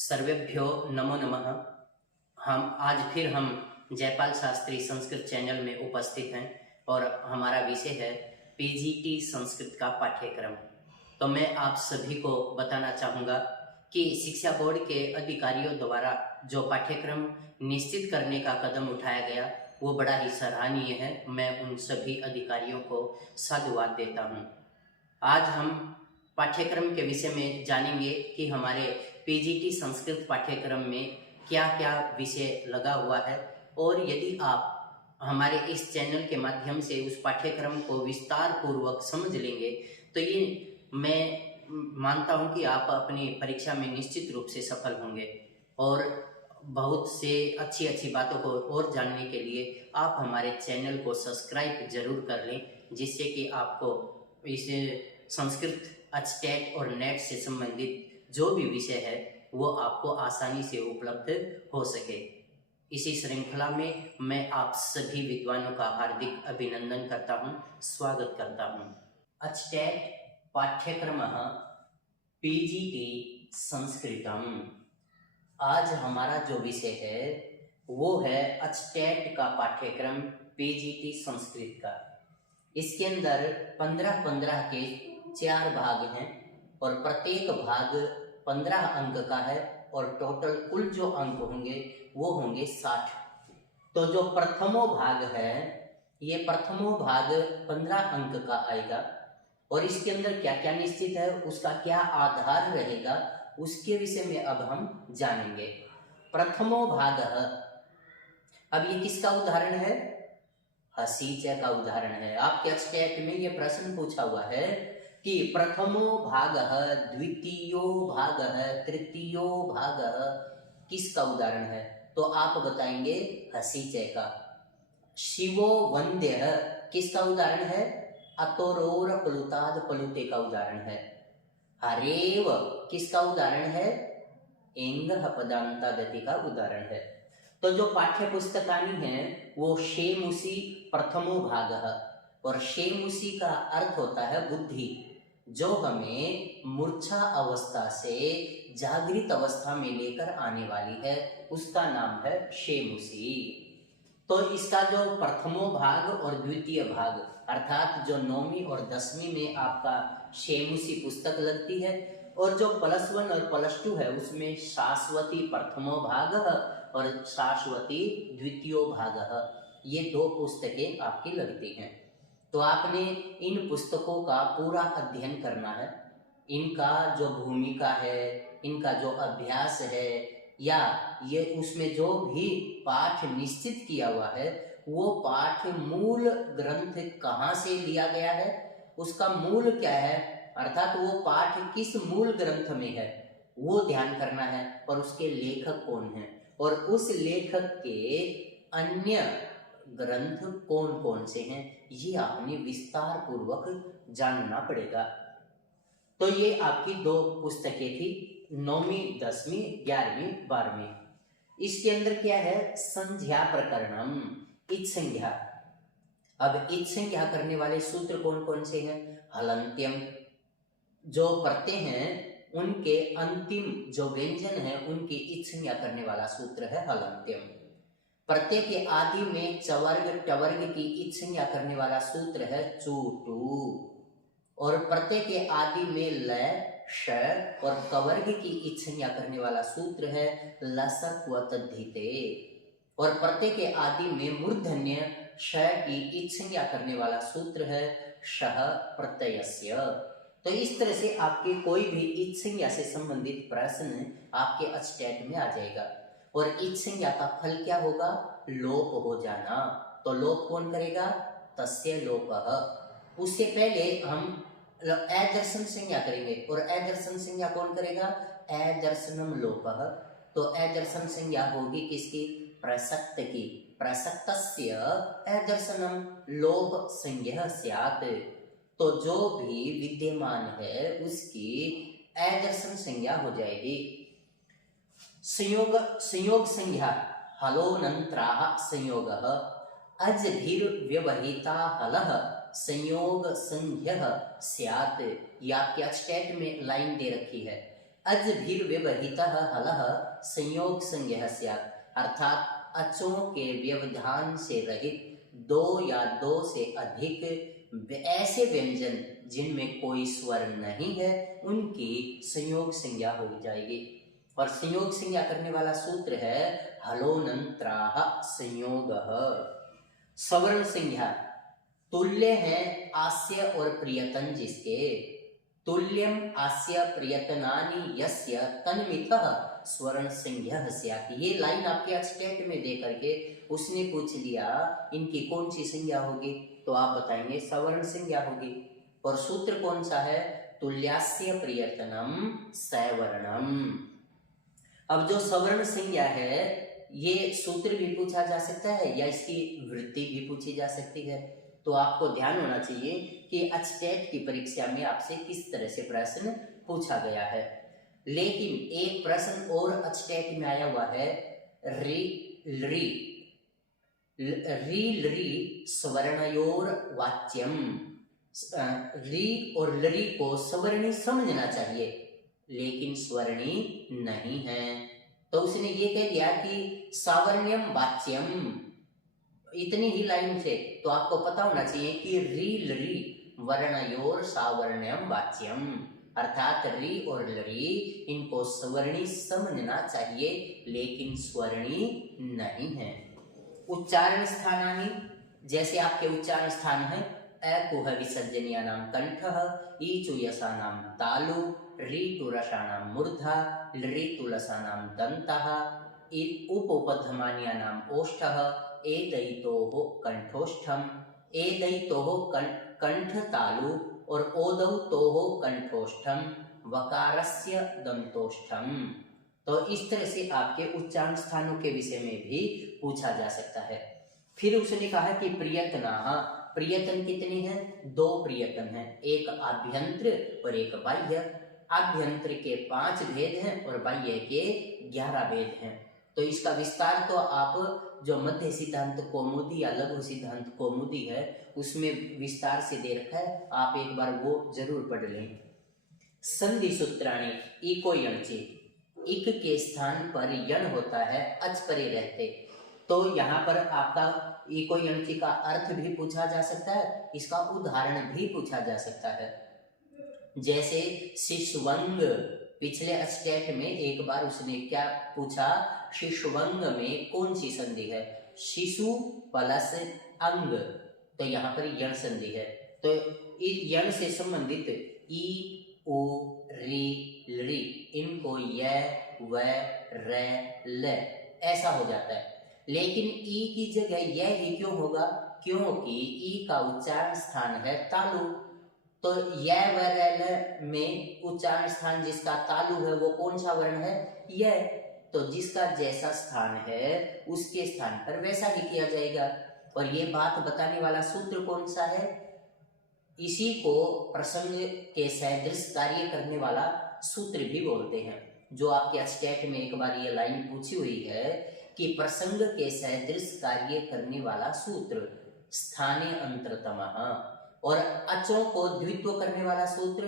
सर्वेभ्यो नमो नमः। हम जयपाल शास्त्री संस्कृत चैनल में उपस्थित हैं और हमारा विषय है पीजीटी संस्कृत का पाठ्यक्रम। तो मैं आप सभी को बताना चाहूँगा कि शिक्षा बोर्ड के अधिकारियों द्वारा जो पाठ्यक्रम निश्चित करने का कदम उठाया गया वो बड़ा ही सराहनीय है। मैं उन सभी अधिकारियों को साधुवाद देता हूँ। आज हम पाठ्यक्रम के विषय में जानेंगे कि हमारे पीजीटी संस्कृत पाठ्यक्रम में क्या क्या विषय लगा हुआ है, और यदि आप हमारे इस चैनल के माध्यम से उस पाठ्यक्रम को विस्तार पूर्वक समझ लेंगे तो ये मैं मानता हूँ कि आप अपनी परीक्षा में निश्चित रूप से सफल होंगे। और बहुत से अच्छी बातों को और जानने के लिए आप हमारे चैनल को सब्सक्राइब जरूर कर लें, जिससे कि आपको इस संस्कृत एचटेट और नेट से संबंधित जो भी विषय है वो आपको आसानी से उपलब्ध हो सके। इसी श्रृंखला में मैं आप सभी विद्वानों का हार्दिक अभिनंदन करता हूँ, स्वागत करता हूँ। एचटेट पाठ्यक्रमः पीजीटी संस्कृतम। आज हमारा जो विषय है वो है एचटेट का पाठ्यक्रम पीजीटी संस्कृत का। इसके अंदर 15-15 के 4 भाग हैं और प्रत्येक भाग 15 अंक का है और टोटल कुल जो अंक होंगे वो होंगे 60। तो जो प्रथमो भाग है ये प्रथमो भाग 15 अंक का आएगा और इसके अंदर क्या क्या निश्चित है, उसका क्या आधार रहेगा, उसके विषय में अब हम जानेंगे। प्रथमो भाग, अब ये किसका उदाहरण है? हसीचे का उदाहरण है। आपके स्टेट में ये प्रश्न पूछा हुआ है कि प्रथमो भाग, द्वितीयो भाग, तृतीयो भाग किसका उदाहरण है? तो आप बताएंगे हसीचे का। शिवो वंद्य किसका उदाहरण है? अतोरोर प्लुताद प्लुते का उदाहरण है। हरेव किसका उदाहरण है? एंग पदांता गति का उदाहरण है। तो जो पाठ्य पुस्तकानी है वो शेमुसी प्रथमो भाग है और शेमुसी का अर्थ होता है बुद्धि, जो हमें मूर्छा अवस्था से जागृत अवस्था में लेकर आने वाली है, उसका नाम है शेमुसी। तो इसका जो प्रथमो भाग और द्वितीय भाग अर्थात जो 9वीं और 10वीं में आपका शेमुसी पुस्तक लगती है और जो +1 और +2 है उसमें शाश्वती प्रथमो भाग और शाश्वती द्वितीयो भाग, ये 2 पुस्तकें आपकी लगती हैं। तो आपने इन पुस्तकों का पूरा अध्ययन करना है। इनका जो भूमिका है, इनका जो अभ्यास है, या ये उसमें जो भी पाठ निश्चित किया हुआ है वो पाठ मूल ग्रंथ कहाँ से लिया गया है, उसका मूल क्या है, अर्थात वो पाठ किस मूल ग्रंथ में है वो ध्यान करना है, और उसके लेखक कौन है और उस लेखक के अन्य ग्रंथ कौन कौन से हैं ये आपने विस्तार पूर्वक जानना पड़ेगा। तो ये आपकी 2 पुस्तकें थी, 9वीं 10वीं 11वीं 12वीं। इसके अंदर क्या है? संध्या प्रकरणम, इच संज्ञा। अब इच संज्ञा करने वाले सूत्र कौन कौन से हैं? हलंत्यम, जो प्रत्यय हैं उनके अंतिम जो व्यंजन है उनकी इच संज्ञा करने वाला सूत्र है हलंत्यम। प्रत्यय के आदि में चवर्ग टवर्ग की इच संज्ञा करने वाला सूत्र है चूटू, और प्रत्यय के आदि में ल श और कवर्ग की इच संज्ञा करने वाला सूत्र है लसक व तद्धिते, और प्रत्यय के आदि में मूर्धन्य श की इच संज्ञा करने वाला सूत्र है शः प्रत्ययस्य। तो इस तरह से आपके कोई भी इच संज्ञा से संबंधित प्रश्न आपके एचटेट में आ जाएगा। और इच संज्ञा का फल क्या होगा? लोप हो जाना। तो लोप कौन करेगा? तस्य लोपः। उससे पहले हम अदर्शन संज्ञा करेंगे, और अदर्शन संज्ञा कौन करेगा? अदर्शनम लोपः। तो अदर्शन संज्ञा होगी किसकी? प्रसक्त की। प्रसक्तस्य अदर्शनम लोप संज्ञा स्यात्। तो जो भी विद्यमान है उसकी अदर्शन संज्ञा हो जाएगी। संयोग संज्ञा हलोनंत्राः संयोगः अजभिर्व्यवहिता हलः संयोग संज्ञः स्यात्। ये आपके स्टेट में लाइन दे रखी है अजभिर्व्यवहितः हलः संयोग संज्ञः स्यात्, अर्थात अचों के व्यवधान से रहित दो या दो से अधिक ऐसे व्यंजन जिनमें कोई स्वर नहीं है उनकी संयोग संज्ञा हो जाएगी। और संयोग संज्ञा करने वाला सूत्र है हलोनंत्राः संयोगः। सवर्ण संज्ञा तुल्य है आस्य और प्रियतन जिसके, तुल्यम आस्य प्रियतनानि यस्य तन्मितः स्वर्ण संज्ञः स्यात्। ये लाइन आपके एक्सटेट में दे करके उसने पूछ लिया इनकी कौन सी संज्ञा होगी, तो आप बताएंगे सवर्ण संज्ञा होगी। और सूत्र कौन सा है, तुल्यास्य प्रियतनम सवर्णम। अब जो सवर्ण संज्ञा है ये सूत्र भी पूछा जा सकता है या इसकी वृत्ति भी पूछी जा सकती है। तो आपको ध्यान होना चाहिए कि एचटेट की परीक्षा में आपसे किस तरह से प्रश्न पूछा गया है। लेकिन एक प्रश्न और एचटेट में आया हुआ है, री स्वर्णयोर वाच्यम। री और लरी को स्वर्णी समझना चाहिए लेकिन स्वर्णी नहीं है, तो उसने ये कह दिया कि सावर्ण्यम वाच्यम। इतनी ही लाइन से तो आपको पता होना चाहिए कि री लरी वर्णयोर सावर्ण्यम वाच्यम, अर्थात री और लरी इनको स्वर्णी समझना चाहिए लेकिन स्वर्णी नहीं है। उच्चारण स्थानानि, जैसे आपके उच्चारण स्थान है अकुह विसर्जनीयानां कंठः, ईचुयसानां तालु, रीटुरसानां मूर्धा, लृतुलसानां दन्तः, उपपधमान्यानां ओष्ठः, एदयितोः कंठोष्ठम, एदयितोः कंठ तालु और ओदौतोः कंठोष्ठम, वकारस्य दंतोष्ठम। तो इस तरह से आपके उच्चारण स्थानों के विषय में भी पूछा जा सकता है। फिर उसने कहा कि प्रियतनाः, प्रियतन कितनी है, दो प्रियतन है, एक आभ्यंतर और एक बाह्य। आभ्यंतर के 5 भेद हैं और बाह्य के 11 भेद हैं। तो इसका विस्तार तो आप जो मध्य सिद्धांत कौमुदी या लघु सिद्धांत कौमुदी है उसमें विस्तार से दे रखा है, आप एक बार वो जरूर पढ़ लें। संधि सूत्राणि इको यणचि, इक के स्थान पर यण होता है अच परे रहते। तो यहाँ पर आपका इको यणचि का अर्थ भी पूछा जा सकता है, इसका उदाहरण भी पूछा जा सकता है। जैसे शिशुवंग, पिछले स्टेट में एक बार उसने क्या पूछा, शिशुवंग में कौन सी संधि है, शिशु प्लस अंग, तो यहाँ पर यण संधि है। तो इस यण से संबंधित ई उ री री इनको य व र ल ऐसा हो जाता है। लेकिन ई की जगह यह ही क्यों होगा, क्योंकि ई का उच्चारण स्थान है तालु। तो य व र ल में उच्चारण स्थान जिसका तालु है वो कौन सा वर्ण है, यह। तो जिसका जैसा स्थान है उसके स्थान पर वैसा ही किया जाएगा। और ये बात बताने वाला सूत्र कौन सा है, इसी को प्रसंग के सदृश कार्य करने वाला सूत्र भी बोलते हैं। जो आपके स्टेट में एक बार ये लाइन पूछी हुई है कि प्रसंग के सदृश कार्य करने वाला सूत्र स्थाने अंतरतमः, और अचों को द्वित्व करने वाला सूत्र,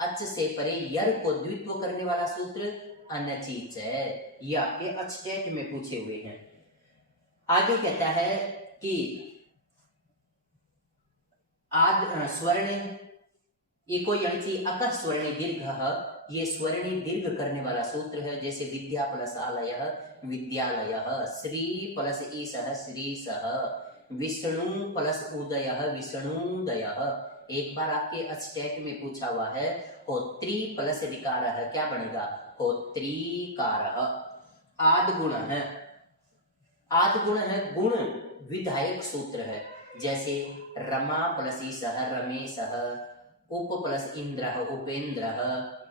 अच से परे यर को द्वित्व करने वाला सूत्र अनचीच है। ये आपके स्टेट में पूछे हुए हैं। आगे कहता है कि स्वर्ण इको यणचि अक स्वर्णी दीर्घ, ये स्वर्णी दीर्घ करने वाला सूत्र है। जैसे विद्या प्लस आलयः विद्यालयः, श्री प्लस ईशः श्रीशः, विष्णु प्लस उदयः विष्णुदयः। एक बार आपके स्टेट में पूछा हुआ है होत्री प्लस ऋकारः, क्या बनेगा, होत्रीकारः। आद गुण है, आद गुण है गुण विधायक सूत्र है। जैसे रमा प्लस ईशः रमेशः, उप प्लस इंद्रः उपेन्द्रः,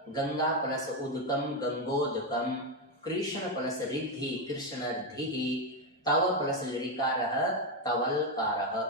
गंगा प्लस उदकम गंगोदकम, कृष्ण प्लस रिद्धि कृष्णर्धिः, तव प्लस लृकारः तवलकारः।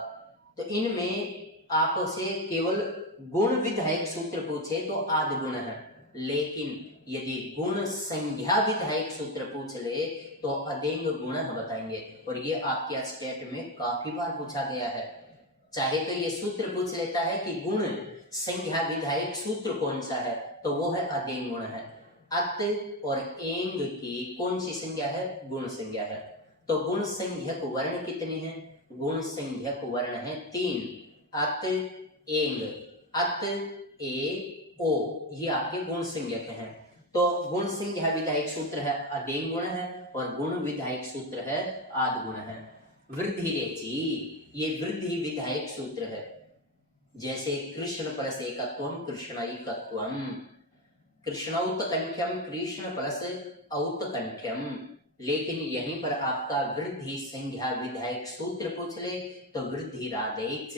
तो इनमें आपसे केवल गुण विधायक सूत्र पूछे तो आद गुण है, लेकिन यदि गुण संज्ञा विधायक सूत्र पूछ ले तो अदेंग गुण बताएंगे। और ये आपके स्टेट में काफी बार पूछा गया है। चाहे तो ये सूत्र पूछ लेता है कि गुण संज्ञा विधायक सूत्र कौन सा है, तो वो है अदेंग गुण है। अत और एंग की कौन सी संज्ञा है? गुण संज्ञा है। तो गुण संज्ञक वर्ण कितने हैं? गुण संज्ञक वर्ण है 3, अत एंग। अत ए ओ ये आपके गुण संज्ञक हैं। तो गुण संज्ञा विधायक सूत्र है अदेंग गुण है और गुण विधायक सूत्र है आद गुण है। वृद्धि रेचि ये वृद्धि विधायक सूत्र है। जैसे कृष्ण परस एकत्वम कृष्णैकत्वम, कृष्णौत्कंठ्यम कृष्ण परस औत्कंठ्यम। लेकिन यहीं पर आपका वृद्धि संज्ञा विधायक सूत्र पूछ ले तो वृद्धि राधेच।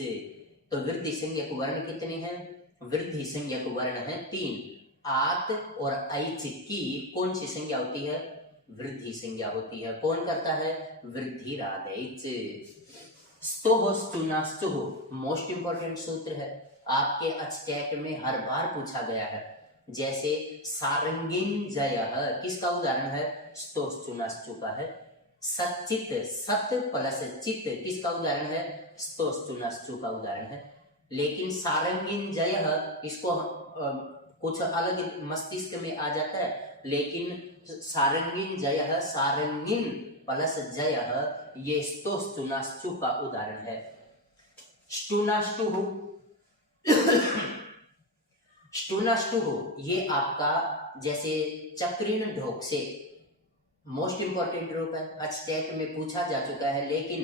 तो वृद्धि संज्ञक वर्ण कितने हैं? वृद्धि संज्ञक वर्ण है 3, आत और ऐच की कौन सी संज्ञा होती है? वृद्धि संज्ञा होती है। कौन करता है? वृद्धि राधेच। स्तोह स्तुना स्तुह मोस्ट इंपॉर्टेंट सूत्र है, आपके अचटेट में हर बार पूछा गया है। जैसे सारंगिन जय किसका उदाहरण है? स्तो स्तुना स्तु का है। सचित सत प्लस चित किसका उदाहरण है? स्तो स्तुना स्तु का उदाहरण है। लेकिन सारंगिन जय इसको कुछ अलग मस्तिष्क में आ जाता है, लेकिन सारंगिन जय सारंगिन प्लस जय ये स्तो स्तुनास्तु का उदाहरण है। स्टुनास्तु स्टुनास्तु ये आपका जैसे चक्रीन ढोक से मोस्ट इंपॉर्टेंट रूप है, अचटेट में पूछा जा चुका है, लेकिन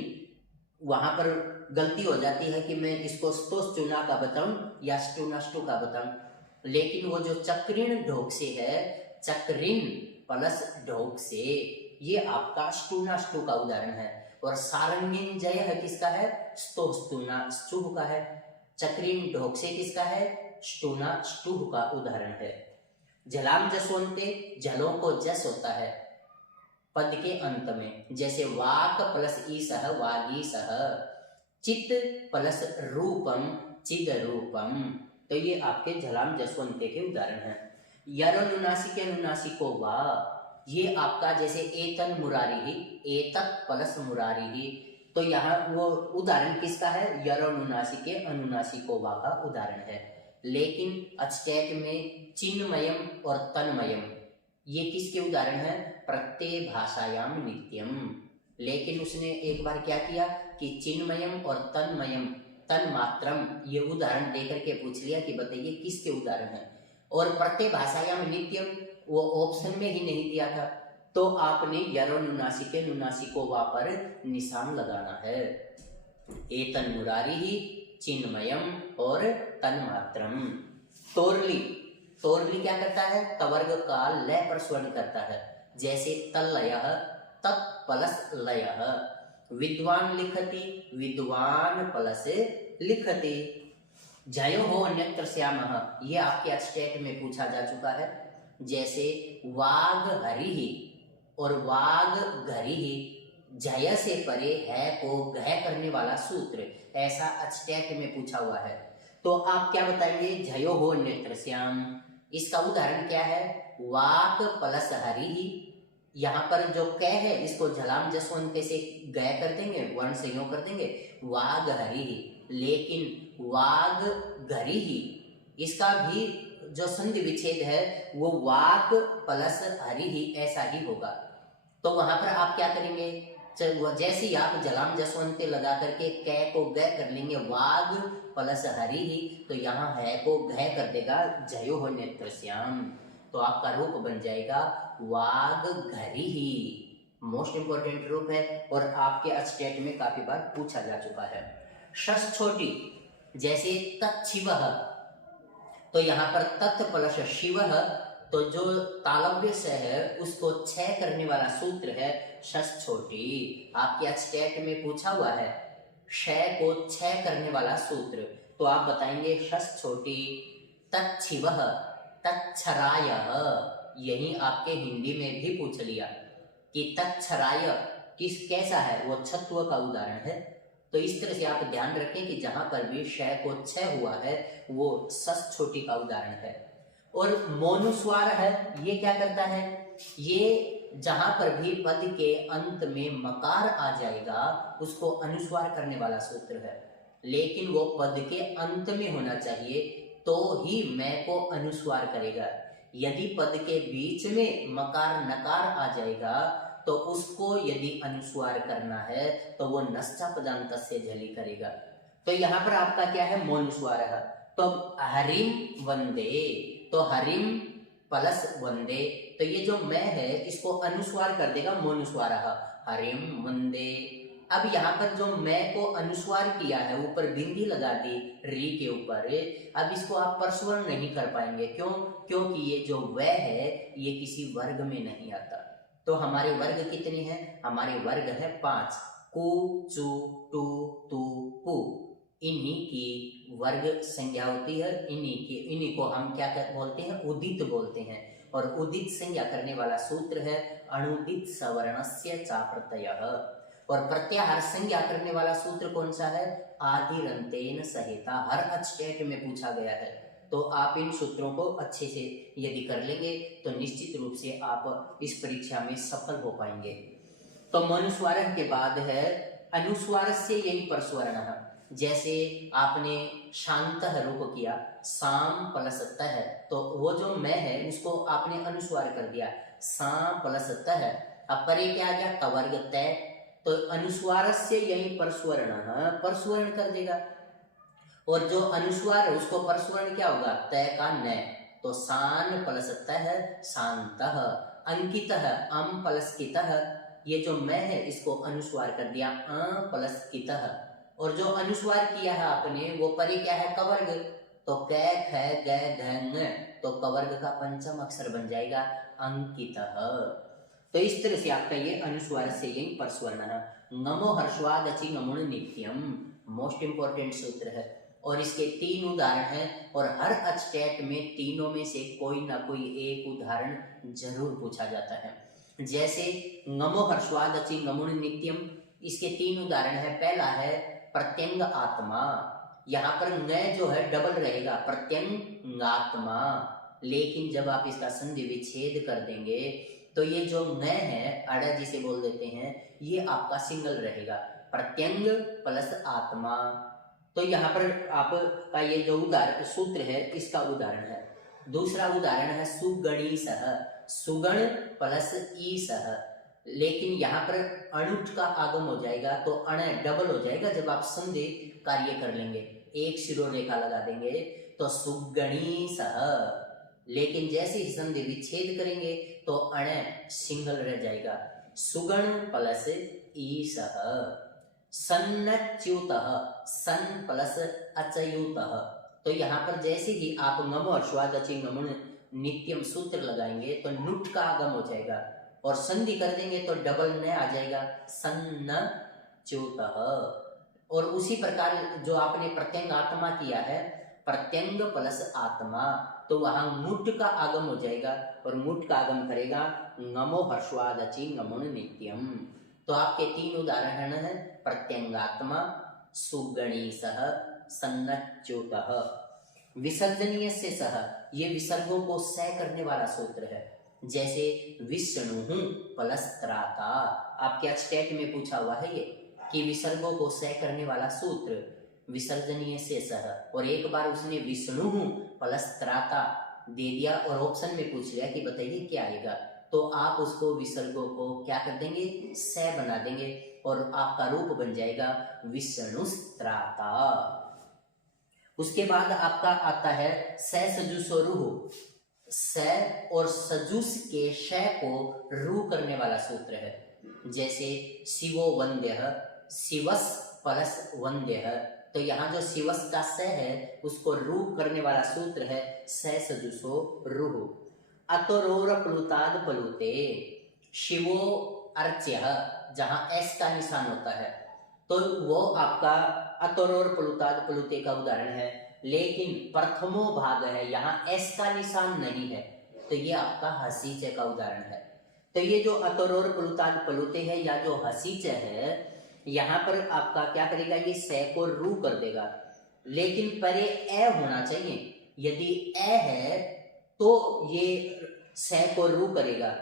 वहां पर गलती हो जाती है कि मैं इसको स्तोस्टुना का बताऊं या स्टुनास्तु का बताऊं। लेकिन वो जो चक्रीन ढोक से है, चक्रीन प्लस ढोक से, ये आपका स्टुनास्तु का उदाहरण है। और सारंगिन जय है किसका है? स्तोस्तुनास्तु का है। चक्रीन ढोक से किसका है? स्टुनास्तु का उदाहरण है। जलाम जसवंते जलों को जस होता है पद के अंत में, जैसे वाक प्लस ईसह वागीसह, चित प्लस रूपम चिद रूपम। तो ये आपके झलाम जसवंते के उदाहरण हैं। यरनुनासी के अनुनासी को वा ये आपका जैसे एतन मुरारी एतत प्लस मुरारी, तो यहाँ वो उदाहरण किसका है? यरनुनासी के अनुनासी को वा का उदाहरण है। लेकिन अचटेट में चिन्मयम और तन्मयम ये किसके उदाहरण है? प्रत्यय भाषायाम नित्यम। लेकिन उसने एक बार क्या किया कि चिन्मयम और तन्मयम तन्मात्रम ये उदाहरण देकर के पूछ लिया कि बताइए किसके उदाहरण है। और प्रत्यय भाषायाम नित्यम वो ऑप्शन में ही नहीं दिया था, तो आपने यरोनुनासी के नुनासी को वहां पर निशान लगाना है। एतन मुरारी ही चिन्मयम और तन्मात्रम। तोरली तोरली क्या करता है? तवर्ग का लय पर स्वर्ण करता है, जैसे तल्लयः तत् प्लस लयः। विद्वान लिखति विद्वान प्लस लिखति। जयो हो अन्यत्र श्यामः ये आपके स्टेट में पूछा जा चुका है। जैसे वाग हरि और वाग घरी जय से परे है को गह करने वाला सूत्र, ऐसा स्टेट में पूछा हुआ है। तो आप क्या बताएंगे? जयो हो नेत्र श्याम, इसका उदाहरण क्या है? वाक प्लस हरि। यहाँ पर जो क है इसको झलाम जसवंते से गय कर देंगे, वर्ण संयोग कर देंगे, वाग हरि। लेकिन वाग घरी इसका भी जो संधि विच्छेद है वो वाक प्लस हरि ही ऐसा ही होगा। तो वहां पर आप क्या करेंगे? जैसे ही आप जलाम जसवंते लगा करके कै को गय कर लेंगे वाग प्लस हरि ही, तो यहाँ है को गय कर देगा जयो हो नेत्र श्याम, तो आपका रूप बन जाएगा वाग घरी ही। मोस्ट इंपोर्टेंट रूप है और आपके स्टेट में काफी बार पूछा जा चुका है। शस छोटी जैसे तत्शिवः, तो यहाँ पर तत् प्लस शिवः, तो जो तालव्य से है उसको छह करने वाला सूत्र है शस छोटी। आपके स्टेट में पूछा हुआ है शय को छह करने वाला सूत्र, तो आप बताएंगे शस छोटी तत्शिवः तच्छरायः। यही आपके हिंदी में भी पूछ लिया कि तच्छराय कैसा है? वो छत्व का उदाहरण है। तो इस तरह से आप ध्यान रखें कि जहां पर भी शय को छह हुआ है वो सस छोटी का उदाहरण है। और मोनुस्वार है, ये क्या करता है? ये जहां पर भी पद के अंत में मकार आ जाएगा उसको अनुस्वार करने वाला सूत्र है, लेकिन वो पद के अंत में होना चाहिए तो ही मैं को अनुस्वार करेगा। यदि पद के बीच में मकार नकार आ जाएगा तो उसको यदि अनुस्वार करना है तो वो नश्चा पदांतस्य झली करेगा। तो यहाँ पर आपका क्या है, मोनुस्वार है। तो हरिम वंदे, तो हरिम प्लस वंदे, तो ये जो मैं है इसको अनुस्वार कर देगा मोनुस्वार, हरिम वंदे। अब यहाँ पर जो मैं को अनुस्वार किया है, ऊपर बिंदी लगा दी री के ऊपर, अब इसको आप परस्वर नहीं कर पाएंगे। क्यों? क्योंकि ये जो वह है ये किसी वर्ग में नहीं आता। तो हमारे वर्ग कितने हैं? हमारे वर्ग है 5, कु चु टू तू पु, इन्हीं की वर्ग संज्ञा होती है। इन्हीं को हम क्या बोलते हैं? उदित बोलते हैं। और उदित संज्ञा करने वाला सूत्र है अणुदित सवर्णस्य चा प्रत्ययः। और प्रत्याहार संज्ञा करने वाला सूत्र कौन सा है? आदिरंतेन सहिता। हर अचटेट में पूछा गया है। तो आप इन सूत्रों को अच्छे से यदि कर लेंगे तो निश्चित रूप से आप इस परीक्षा में सफल हो पाएंगे। तो मनुस्वार के बाद है अनुस्वार से यही परस्वर्ण। जैसे आपने शांत रूप किया, साम प्लस तह, तो वो जो मैं है उसको आपने अनुस्वार कर दिया, साम प्लस तह। अब परे क्या आ गया? कवर्ग तय। तो अनुस्वार से यही परस्वर्ण, परस्वर्ण कर देगा। और जो अनुस्वार है उसको परस्वर्ण क्या होगा? तय का न। तो सान प्लस तह शांतः। अंकितः अम प्लस कितः, ये जो मैं है इसको अनुस्वार कर दिया अ प्लस कितः। और जो अनुस्वार किया है आपने वो परे क्या है? कवर्ग। तो कै ख ग घ ङ, तो कवर्ग का पंचम अक्षर बन जाएगा अंकितः। तो इस तरह से आपका ये अनुस्वार से यही परस्वर्ण है। नमो हर्षवाद अचि नमुन नित्यम, मोस्ट इंपोर्टेंट सूत्र है। और इसके 3 उदाहरण हैं और हर अचटेट में तीनों में से कोई ना कोई एक उदाहरण जरूर पूछा जाता है। जैसे नमो हर्षवाद अचि नमुन नित्यम, इसके 3 उदाहरण है। पहला है प्रत्यंग आत्मा, यहाँ पर न जो है डबल रहेगा, प्रत्यंगात्मा। लेकिन जब आप इसका संधि विच्छेद कर देंगे तो ये जो न है, अड़ जिसे बोल देते हैं, ये आपका सिंगल रहेगा, प्रत्यंग प्लस आत्मा। तो यहाँ पर आपका ये जो उदाहरण सूत्र है इसका उदाहरण है। दूसरा उदाहरण है सुगणीसः, सुगण प्लस ईसः। लेकिन यहाँ पर अणुट का आगम हो जाएगा तो अण डबल हो जाएगा जब आप संधि कार्य कर लेंगे, एक शिरोरेखा लगा देंगे तो सुगणीसः। लेकिन जैसे ही संधि विच्छेद करेंगे तो अण सिंगल रह जाएगा, सुगण प्लस ईसः। सन्नच्युतः, सन प्लस अचयुतः। तो यहाँ पर जैसे ही आप नमो हर्षवाद अचि नमुन नित्यम सूत्र लगाएंगे तो नुट का आगम हो जाएगा और संधि कर देंगे तो डबल न आ जाएगा, सन्नच्युतः। और उसी प्रकार जो आपने प्रत्यंग आत्मा किया है, प्रत्यंग प्लस आत्मा, तो वहां मुट का आगम हो जाएगा और मुट का आगम करेगा नमो हर्षवाद अचि नमुन नित्यम। तो आपके 3 उदाहरण है प्रत्यंगात्मा, सुगणीसः, सन्नच्युतः। विसर्जनीय से सह, ये विसर्गों को सह करने वाला सूत्र है। जैसे विष्णु प्लस त्राता, आपके स्टेट में पूछा हुआ है ये कि विसर्गों को सह करने वाला सूत्र विसर्जनीय से सह। और एक बार उसने विष्णु प्लस त्राता दे दिया और ऑप्शन में पूछ लिया कि बताइए क्या आएगा, तो आप उसको विसर्गों को क्या कर देंगे? सह बना देंगे और आपका रूप बन जाएगा विष्णुस्त्राता। उसके बाद आपका आता है स सजुस और रूह। स और सजुस के श को रू करने वाला सूत्र है। जैसे शिवो वंद्य, शिवस प्लस वंद्य, तो यहाँ जो शिवस का स है उसको रू करने वाला सूत्र है स सजुसो रूह। अतोरोर प्लुताद प्लुते, शिवो अर्च्य, जहाँ एस का निशान होता है तो वो आपका अतोरोर प्लुताद प्लुते का उदाहरण है। लेकिन प्रथमो भाग है, यहाँ एस का निशान नहीं है, तो ये आपका हसीच का उदाहरण है। तो ये जो अतोरोर प्लुताद प्लुते है या जो हसीच है, यहाँ पर आपका क्या करेगा? ये से को रू कर देगा, लेकिन परे ए होना चाहिए। यदि ए है तो ये से को रू करेगा।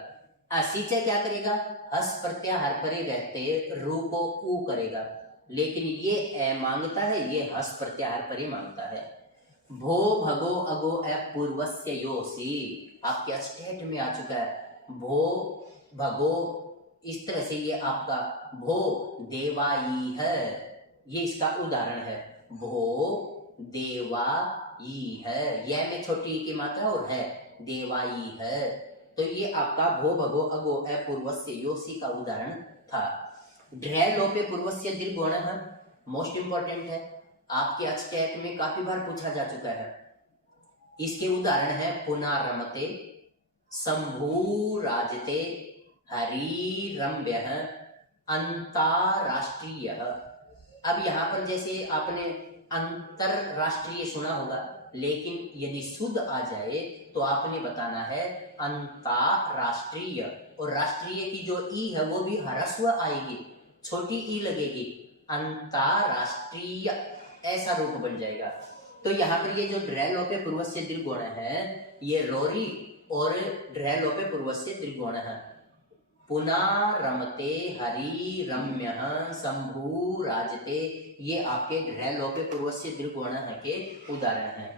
असीचे क्या करेगा? हस प्रत्याहार परे रहते रू को ऊ करेगा, लेकिन ये ए मांगता है, ये हस प्रत्याहार परे मांगता है। भो भगो अगो ए पूर्वस्य योसी, आपके स्टेट में आ चुका है। भो भगो, इस तरह से ये आपका भो देवाई है, ये इसका उदाहरण है। भो देवाई है, यह में छोटी की मात्रा और है देवाई है, तो ये आपका भो भगो अगो ए पूर्वस्य योसी का उदाहरण था। ढ्रै लोपे पूर्वस्य दीर्घोण है, मोस्ट इंपॉर्टेंट है, आपके स्टेट में काफी बार पूछा जा चुका है। इसके उदाहरण है पुनारमते, शंभुराजते, हरिरम्य, अंतरराष्ट्रीय। अब यहाँ पर जैसे आपने अंतरराष्ट्रीय सुना होगा, लेकिन यदि शुद्ध आ जाए तो आपने बताना है अंतरराष्ट्रीय, और राष्ट्रीय की जो ई है वो भी ह्रस्व आएगी, छोटी ई लगेगी, अंतरराष्ट्रीय ऐसा रूप बन जाएगा। तो यहाँ पर ये जो ढ्रै लोपे पूर्वस्य दीर्घोण है, ये रोरी और ढ्रै लोपे पूर्वस्य दीर्घोण है। पुनारमते, हरिरम्य, शंभुराजते, ये आपके ढ्रै लोपे पूर्वस्य दीर्घोण के उदाहरण हैं।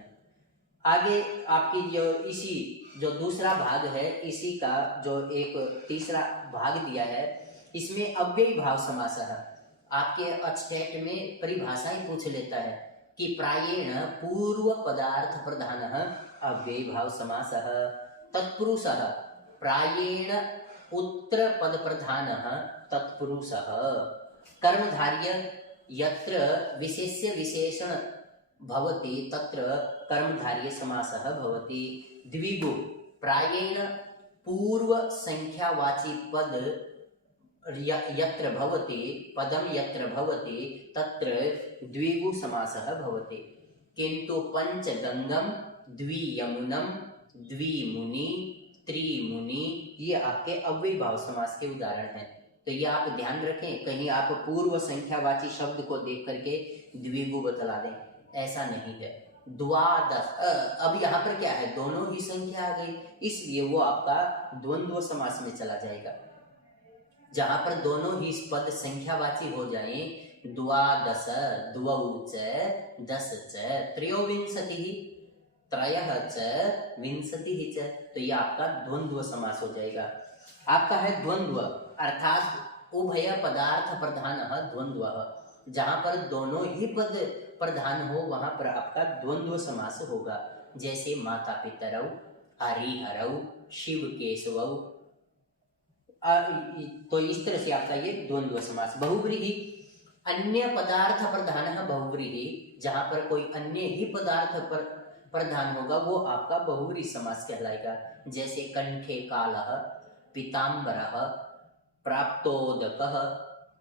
आगे आपकी जो इसी जो दूसरा भाग है, इसी का जो एक तीसरा भाग दिया है, इसमें अव्ययी भाव समास है। आपके स्टेट में परिभाषाएं पूछ लेता है कि प्रायेण पूर्व पदार्थ प्रधान अव्ययी भाव समास, तत्पुरुष प्रायेण उत्तर पद प्रधान तत्पुरुष, कर्मधार्य यत्र विशेष्य विशेषण भवति तत्र कर्मधार्य समासः भवति। द्विगु प्रायेण पूर्व संख्यावाची पद यत्र भवति, पदम यत्र भवति तत्र द्विगु समासः भवति। किंतु पंचगंगम, द्वियमुनम, द्विमुनि, त्रिमुनि, ये आपके अव्ययी भाव समास के उदाहरण हैं। तो ये आप ध्यान रखें, कहीं आप पूर्व संख्यावाची शब्द को देख करके द्विगु बतला दें, ऐसा नहीं है। द्वादश, अब यहाँ पर क्या है, दोनों ही संख्या आ गई, इसलिए वो आपका द्वंद्व समास में चला जाएगा। जहां पर दोनों ही पद संख्यावाची हो जाए, द्वादश, द्वौ च, दश च, त्रयोविंशतिः, त्रयः च, विंशतिः च, तो ये आपका द्वंद्व समास हो जाएगा। आपका है द्वंद्व, अर्थात उभय पदार्थ प्रधान द्वंद्व, जहां पर दोनों ही पद प्रधान हो वहां पर आपका द्वंद्व समास होगा। जैसे माता पितरौ, हरिहरौ, शिव केशवौ, तो इस तरह से आपका ये द्वंद्व समास। बहुव्रीहि, अन्य पदार्थ प्रधान बहुव्रीहि, जहां पर कोई अन्य ही पदार्थ पर प्रधान होगा वो आपका बहुव्रीहि समास कहलाएगा। जैसे कंठे कालः, पीताम्बरः, प्राप्तोदकः,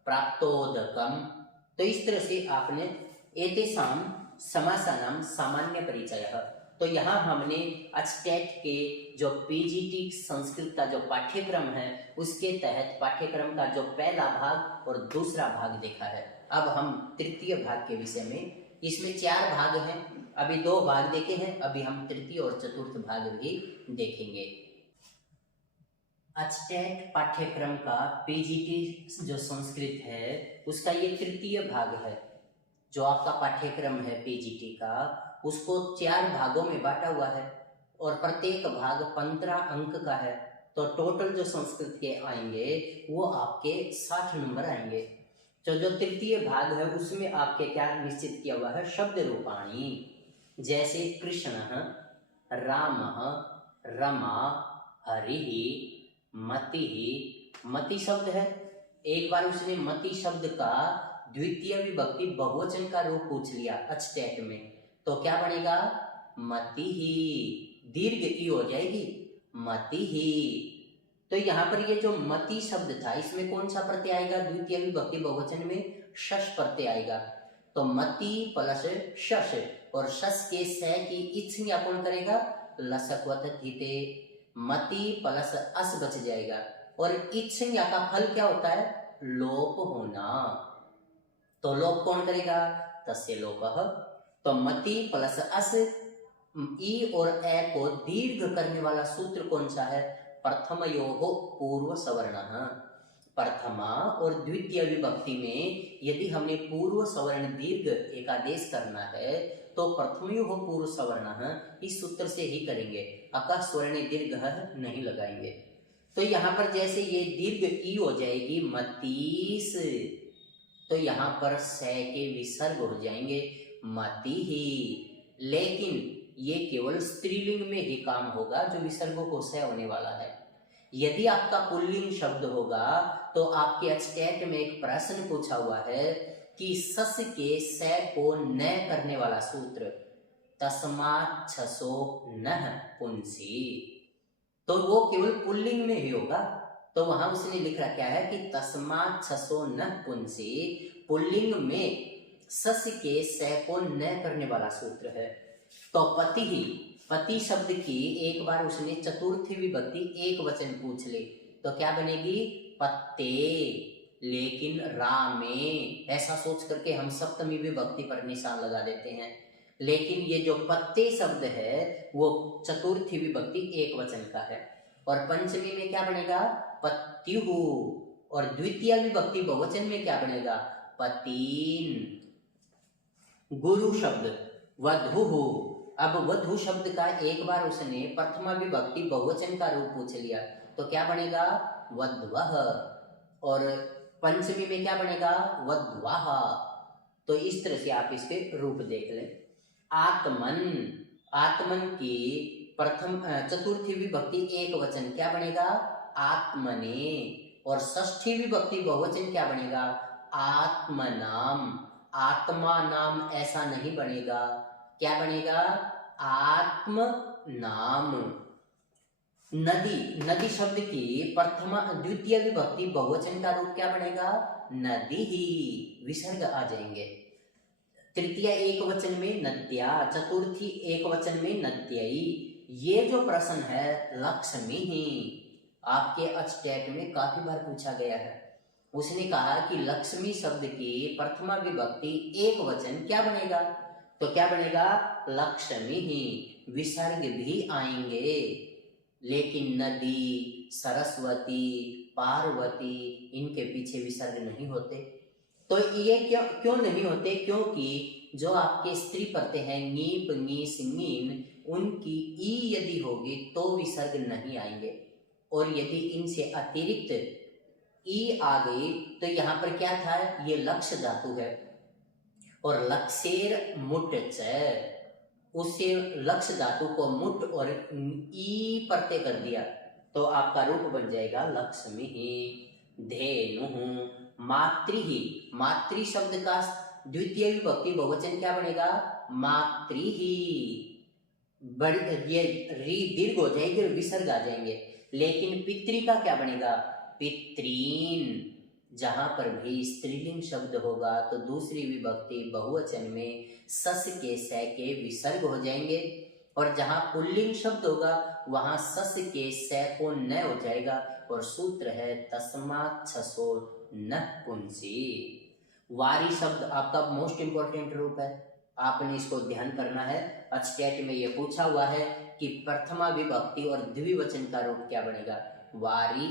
प्राप्तोदकम, तो इस तरह से आपने एतेषां समासानां सामान्य परिचयः। तो यहाँ हमने स्टेट के जो पीजीटी संस्कृत का जो पाठ्यक्रम है उसके तहत पाठ्यक्रम का जो पहला भाग और दूसरा भाग देखा है। अब हम तृतीय भाग के विषय में, इसमें 4 भाग हैं, अभी 2 भाग देखे हैं, अभी हम तृतीय और चतुर्थ भाग भी देखेंगे। स्टेट पाठ्यक्रम का पीजीटी जो संस्कृत है उसका ये तृतीय भाग है। जो आपका पाठ्यक्रम है पीजीटी का, उसको 4 भागों में बांटा हुआ है और प्रत्येक भाग 15 अंक का है। तो टोटल जो संस्कृत के आएंगे वो आपके 60 नंबर आएंगे। तो जो तृतीय भाग है उसमें आपके क्या निश्चित किया हुआ है, शब्द रूपाणी, जैसे कृष्ण, राम, रमा, हरि, मति। मति शब्द है, एक बार उसने मति शब्द का द्वितीय विभक्ति बहुवचन का रूप पूछ लिया स्टेट में, तो क्या बनेगा, मति ही, दीर्घ ई हो जाएगी, मति ही। तो यहाँ पर ये जो मति शब्द था इसमें कौन सा प्रत्यय आएगा, द्वितीय विभक्ति बहुवचन में शश प्रत्यय आएगा। तो मति प्लस शश, और शश के स की इच संज्ञा कौन करेगा, लसक्वत थीते, मति प्लस अस बच जाएगा। और इच संज्ञा का फल क्या होता है, लोप होना, तो लोप कौन करेगा, तस्य लोपः। तो मति प्लस अस, ई और ए को दीर्घ करने वाला सूत्र कौन सा है, प्रथमयोः पूर्व सवर्णः। प्रथमा और द्वितीय विभक्ति में यदि हमने पूर्व सवर्ण दीर्घ एकादेश करना है तो तो प्रथमयो पूर्व सवर्ण इस सूत्र से ही करेंगे, अकः स्वर्ण दीर्घ नहीं लगाएंगे। तो यहाँ पर जैसे ये दीर्घ ई हो जाएगी मतीस, तो यहाँ पर स के विसर्ग हो जाएंगे मति ही। लेकिन ये केवल स्त्रीलिंग में ही काम होगा जो विसर्गों को स होने वाला है। यदि आपका पुल्लिंग शब्द होगा तो आपके स्टेट में एक प्रश्न पूछा हुआ है कि सस के स को न करने वाला सूत्र तस्मात् छसो नः पुंसी, तो वो केवल पुल्लिंग में ही होगा। तो वहां उसने लिख रखा है कि तस्मात् छसो नः पुंसी, पुल्लिंग में सस के स को न करने वाला सूत्र है। तो पति ही, पति शब्द की एक बार उसने चतुर्थी विभक्ति एक वचन पूछ ले तो क्या बनेगी पत्ते, लेकिन रामे, ऐसा सोच करके हम सप्तमी विभक्ति पर निशान लगा देते हैं। लेकिन ये जो पत्ते शब्द है वो चतुर्थी विभक्ति एक वचन का है। और पंचमी में क्या बनेगा पत्युः, और द्वितीय विभक्ति बहुवचन में क्या बनेगा पतीन। गुरु शब्द वधुः, अब वधु शब्द का एक बार उसने प्रथमा विभक्ति बहुवचन का रूप पूछ लिया तो क्या बनेगा वध्वः, और पंचमी में क्या बनेगा वध्वाः। तो इस तरह से आप इसके रूप देख लें। आत्मन, आत्मन की प्रथम चतुर्थी विभक्ति एक वचन क्या बनेगा आत्मने, और षष्ठी विभक्ति बहुवचन क्या बनेगा आत्मनाम। आत्मा नाम ऐसा नहीं बनेगा, क्या बनेगा आत्म नाम। नदी, नदी शब्द की प्रथमा द्वितीय विभक्ति बहुवचन का रूप क्या बनेगा नदी ही, विसर्ग आ जाएंगे। तृतीय एक वचन में नद्या, चतुर्थी एक वचन में नद्यई। ये जो प्रश्न है लक्ष्मी ही, आपके अस्टेट में काफी बार पूछा गया है। उसने कहा कि लक्ष्मी शब्द की प्रथमा विभक्ति एक वचन क्या बनेगा, तो क्या बनेगा लक्ष्मी ही, विसर्ग भी आएंगे। लेकिन नदी, सरस्वती, पार्वती इनके पीछे विसर्ग नहीं होते। तो ये क्यों नहीं होते, क्योंकि जो आपके स्त्री प्रत्यय हैं नीप, नीस, नीन, उनकी ई यदि होगी तो विसर्ग नहीं आएंगे, और यदि इनसे अतिरिक्त ई आ गई तो यहाँ पर क्या था ये लक्ष्य धातु है, और लक्ष्येर मुट च, उससे लक्ष्य धातु को मुट और ई प्रत्यय कर दिया तो आपका रूप बन जाएगा लक्ष्मी ही। धेनु, मातृ ही, मातृ शब्द का द्वितीय विभक्ति बहुवचन क्या बनेगा मातृ ही। बड़ी ये री दीर्घ हो जाएगी और विसर्ग आ जाएंगे। लेकिन पितृ का क्या बनेगा पितृन। जहां पर भी स्त्रीलिंग शब्द होगा तो दूसरी विभक्ति बहुवचन में सस के स के विसर्ग हो जाएंगे, और जहां पुल्लिंग शब्द होगा वहां सस के स को न हो जाएगा, और सूत्र है तस्मात् छसो नः पुंसी। वारी शब्द आपका मोस्ट इंपॉर्टेंट रूप है, आपने इसको ध्यान करना है। अस्टेट में यह पूछा हुआ है कि प्रथमा विभक्ति और द्विवचन का रूप क्या बनेगा वारी,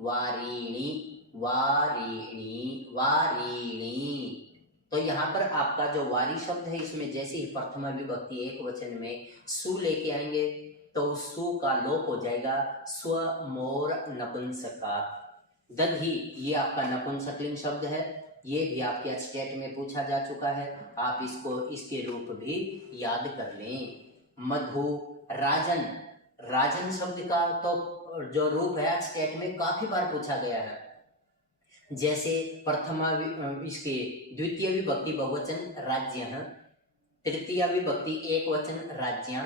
वारिणी, वारिणी, वारिणी। तो यहाँ पर आपका जो वारी शब्द है इसमें जैसे ही प्रथमा विभक्ति एक वचन में सु लेके आएंगे तो सु का लोप हो जाएगा, स्व मोर नपुंसका। दधी, ये आपका नपुंसकलिंग शब्द है, ये भी आपके स्टेट में पूछा जा चुका है, आप इसको इसके रूप भी याद कर लें। मधु, राजन, राजन शब्द का तो जो रूप है स्टेट में काफी बार पूछा गया है। जैसे प्रथमा इसके द्वितीय विभक्ति बहुवचन राज्यः, तृतीय विभक्ति एक वचन राज्ञा,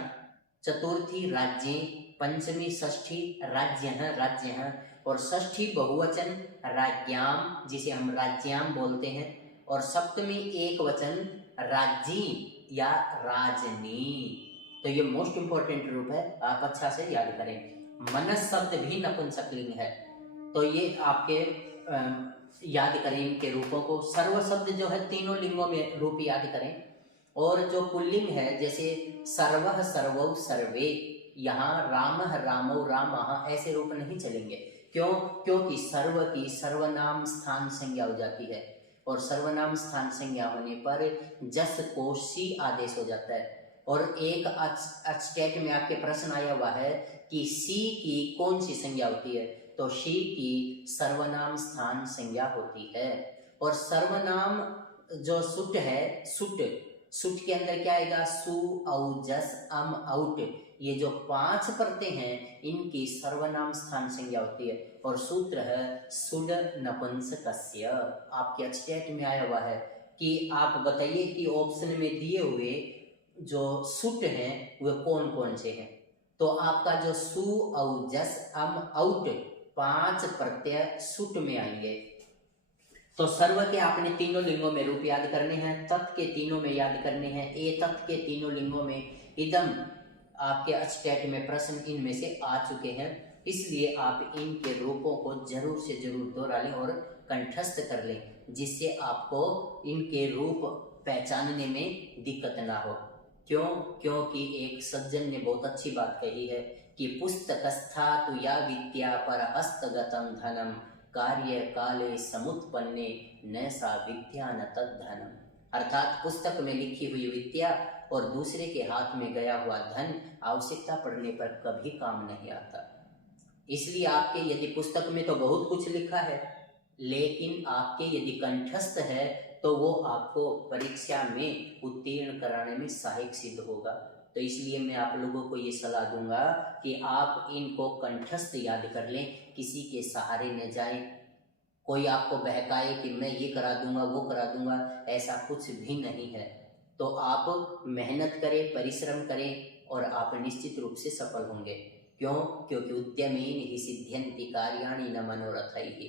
चतुर्थी राज्ये, पंचमी षष्ठी राज्यः राज्यः, और षष्ठी बहुवचन राज्ञाम जिसे हम राज्याम बोलते हैं, और सप्तमी एक वचन राज्ञी या राजनी। तो ये मोस्ट इंपॉर्टेंट रूप है, आप अच्छा से याद करें। मनस शब्द भी नपुंसकलिंग है, तो ये आपके याद करें इनके रूपों को। सर्व शब्द जो है तीनों लिंगों में रूप याद करें, और जो पुल्लिंग है जैसे सर्वः, सर्वौ, सर्वे, यहाँ रामः, रामौ, रामः ऐसे रूप नहीं चलेंगे। क्यों? क्योंकि सर्व की सर्वनाम स्थान संज्ञा हो जाती है, और सर्वनाम स्थान संज्ञा होने पर जस को सी आदेश हो जाता है। और एक स्टेट में आपके प्रश्न आया हुआ है कि सी की कौन सी संज्ञा होती है, तो सी की सर्वनाम स्थान संज्ञा होती है। और सर्वनाम जो सुट है, सुट के अंदर क्या आएगा, सु औ जस अम औट, ये जो 5 प्रत्यय हैं इनकी सर्वनाम स्थान संज्ञा होती है। और सूत्र है सुड नपुंसकस्य। आपके स्टेट में आया हुआ है कि आप बताइए कि ऑप्शन में दिए हुए जो सुट हैं वे कौन कौन से हैं। तो आपका जो सु औ जस अम औट 5 प्रत्यय सुट में आएंगे। तो सर्व के आपने तीनों लिंगों में रूप याद करने हैं, तत् के तीनों में याद करने हैं, ए तत् के तीनों लिंगों में, इदम आपके स्टेट में प्रश्न इनमें से आ चुके हैं। इसलिए आप इनके रूपों को जरूर से जरूर दोहरा लें और कंठस्थ कर लें, जिससे आपको इनके रूप पहचानने में दिक्कत ना हो। क्यों? क्योंकि एक सज्जन ने बहुत अच्छी बात कही है कि पुस्तकस्था तु या विद्या पर हस्तगतम धनम कार्य काले समुत्पन्ने न सा विद्या न तद्धनम। अर्थात पुस्तक में लिखी हुई विद्या और दूसरे के हाथ में गया हुआ धन आवश्यकता पड़ने पर कभी काम नहीं आता। इसलिए आपके यदि पुस्तक में तो बहुत कुछ लिखा है, लेकिन आपके यदि कंठस्थ है तो वो आपको परीक्षा में उत्तीर्ण कराने में सहायक सिद्ध होगा। तो इसलिए मैं आप लोगों को ये सलाह दूंगा कि आप इनको कंठस्थ याद कर लें, किसी के सहारे न जाएं। कोई आपको बहकाए कि मैं ये करा दूंगा वो करा दूंगा, ऐसा कुछ भी नहीं है। तो आप मेहनत करें, परिश्रम करें और आप निश्चित रूप से सफल होंगे। क्यों? क्योंकि उद्यमेन हि सिद्ध्यन्ति कार्याणि न मनोरथैः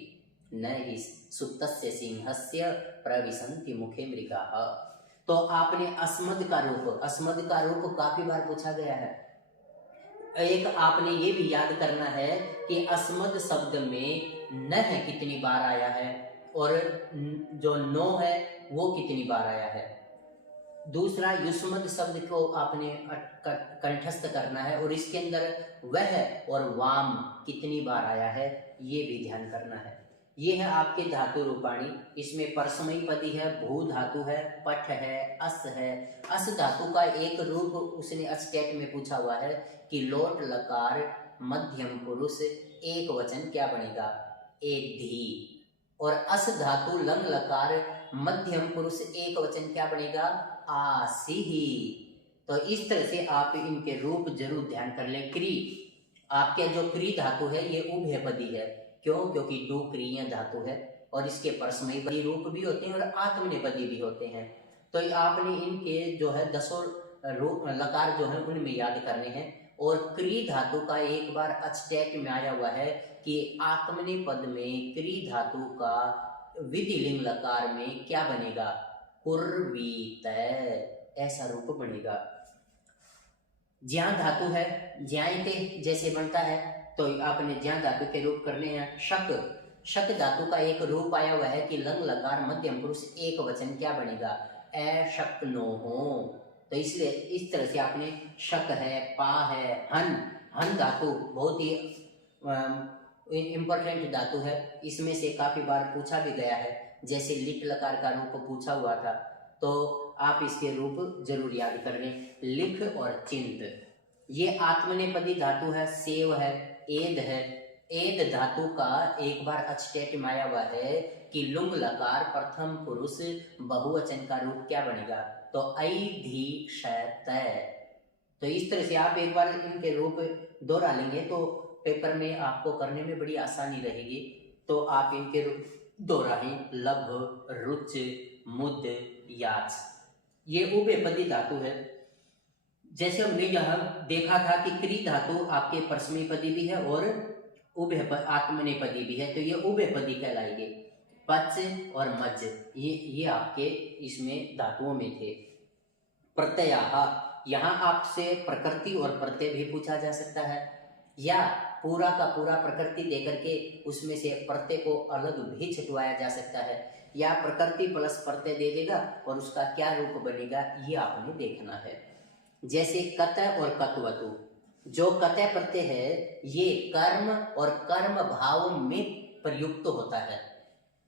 न हि सुप्तस्य सिंहस्य प्रविशन्ति मुखे मृगाः। तो आपने अस्मद का रूप काफी बार पूछा गया है। एक आपने ये भी याद करना है कि अस्मद शब्द में न है कितनी बार आया है और जो नो है वो कितनी बार आया है। दूसरा युष्मद शब्द को आपने कंठस्थ करना है और इसके अंदर वह और वाम कितनी बार आया है ये भी ध्यान करना है। ये है आपके धातु रूपाणी। इसमें परसमयी पदी है, भू धातु है, पठ है, अस है। अस धातु का एक रूप उसने स्टेट में पूछा हुआ है कि लोट लकार मध्यम पुरुष एक वचन क्या बनेगा, एधी। और अस धातु लंग लकार मध्यम पुरुष एक वचन क्या बनेगा, आसीही। तो इस तरह से आप इनके रूप जरूर ध्यान कर लें। क्री, आपके जो क्री धातु है ये उभयपदी है। क्यों? क्योंकि 2 क्रिया धातु है और इसके परस्मयी रूप भी होते हैं और आत्मनेपदी भी होते हैं। तो आपने इनके जो है 10 रूप लकार जो है उनमें याद करने हैं। और क्री धातु का एक बार स्टेट में आया हुआ है कि आत्मनेपद में क्री धातु का विधिलिंग लकार में क्या बनेगा, कुर्वीत, ऐसा रूप बनेगा। ज्या धातु है, ज्यायते जैसे बनता है तो आपने ज्या धातु के रूप करने हैं। शक धातु का एक रूप आया हुआ है कि लंग लकार मध्यम पुरुष एक वचन क्या बनेगा, अशक्नो हो। तो इसलिए इस तरह से आपने शक है, पा है, हन धातु बहुत ही इम्पोर्टेंट धातु है। इसमें से काफी बार पूछा भी गया है, जैसे लिट लकार का रूप पूछा हुआ था, तो आप इसके रूप जरूर याद कर लें। लिख और चिंत, ये आत्मनेपदी धातु है। सेव है, एद है। एद धातु का एक बार स्टेट में आया हुआ है कि लुंग लकार प्रथम पुरुष बहुवचन का रूप क्या बनेगा, तो ऐधीक्षत। तो इस तरह से आप एक बार इनके रूप दोहरा लेंगे तो पेपर में आपको करने में बड़ी आसानी रहेगी। तो आप इनके रूप दोहराएं। लभ, रुच, मुद, याच, ये उभयपदी धातु है। जैसे हमने यहाँ देखा था कि क्री धातु आपके परस्मयपदी भी है और आत्मनेपदी भी है, तो ये उभयपदी कहलाएगी। पच और मज ये आपके इसमें धातुओं में थे। प्रत्ययाः, यहाँ आपसे प्रकृति और प्रत्यय भी पूछा जा सकता है, या पूरा का पूरा प्रकृति देकर के उसमें से प्रत्यय को अलग भी छुटवाया जा सकता है, या प्रकृति प्लस प्रत्यय दे देगा और उसका क्या रूप बनेगा ये आपने देखना है। जैसे कत और कतवतु, जो कतः प्रत्यय है ये कर्म और कर्म भाव में प्रयुक्त होता है।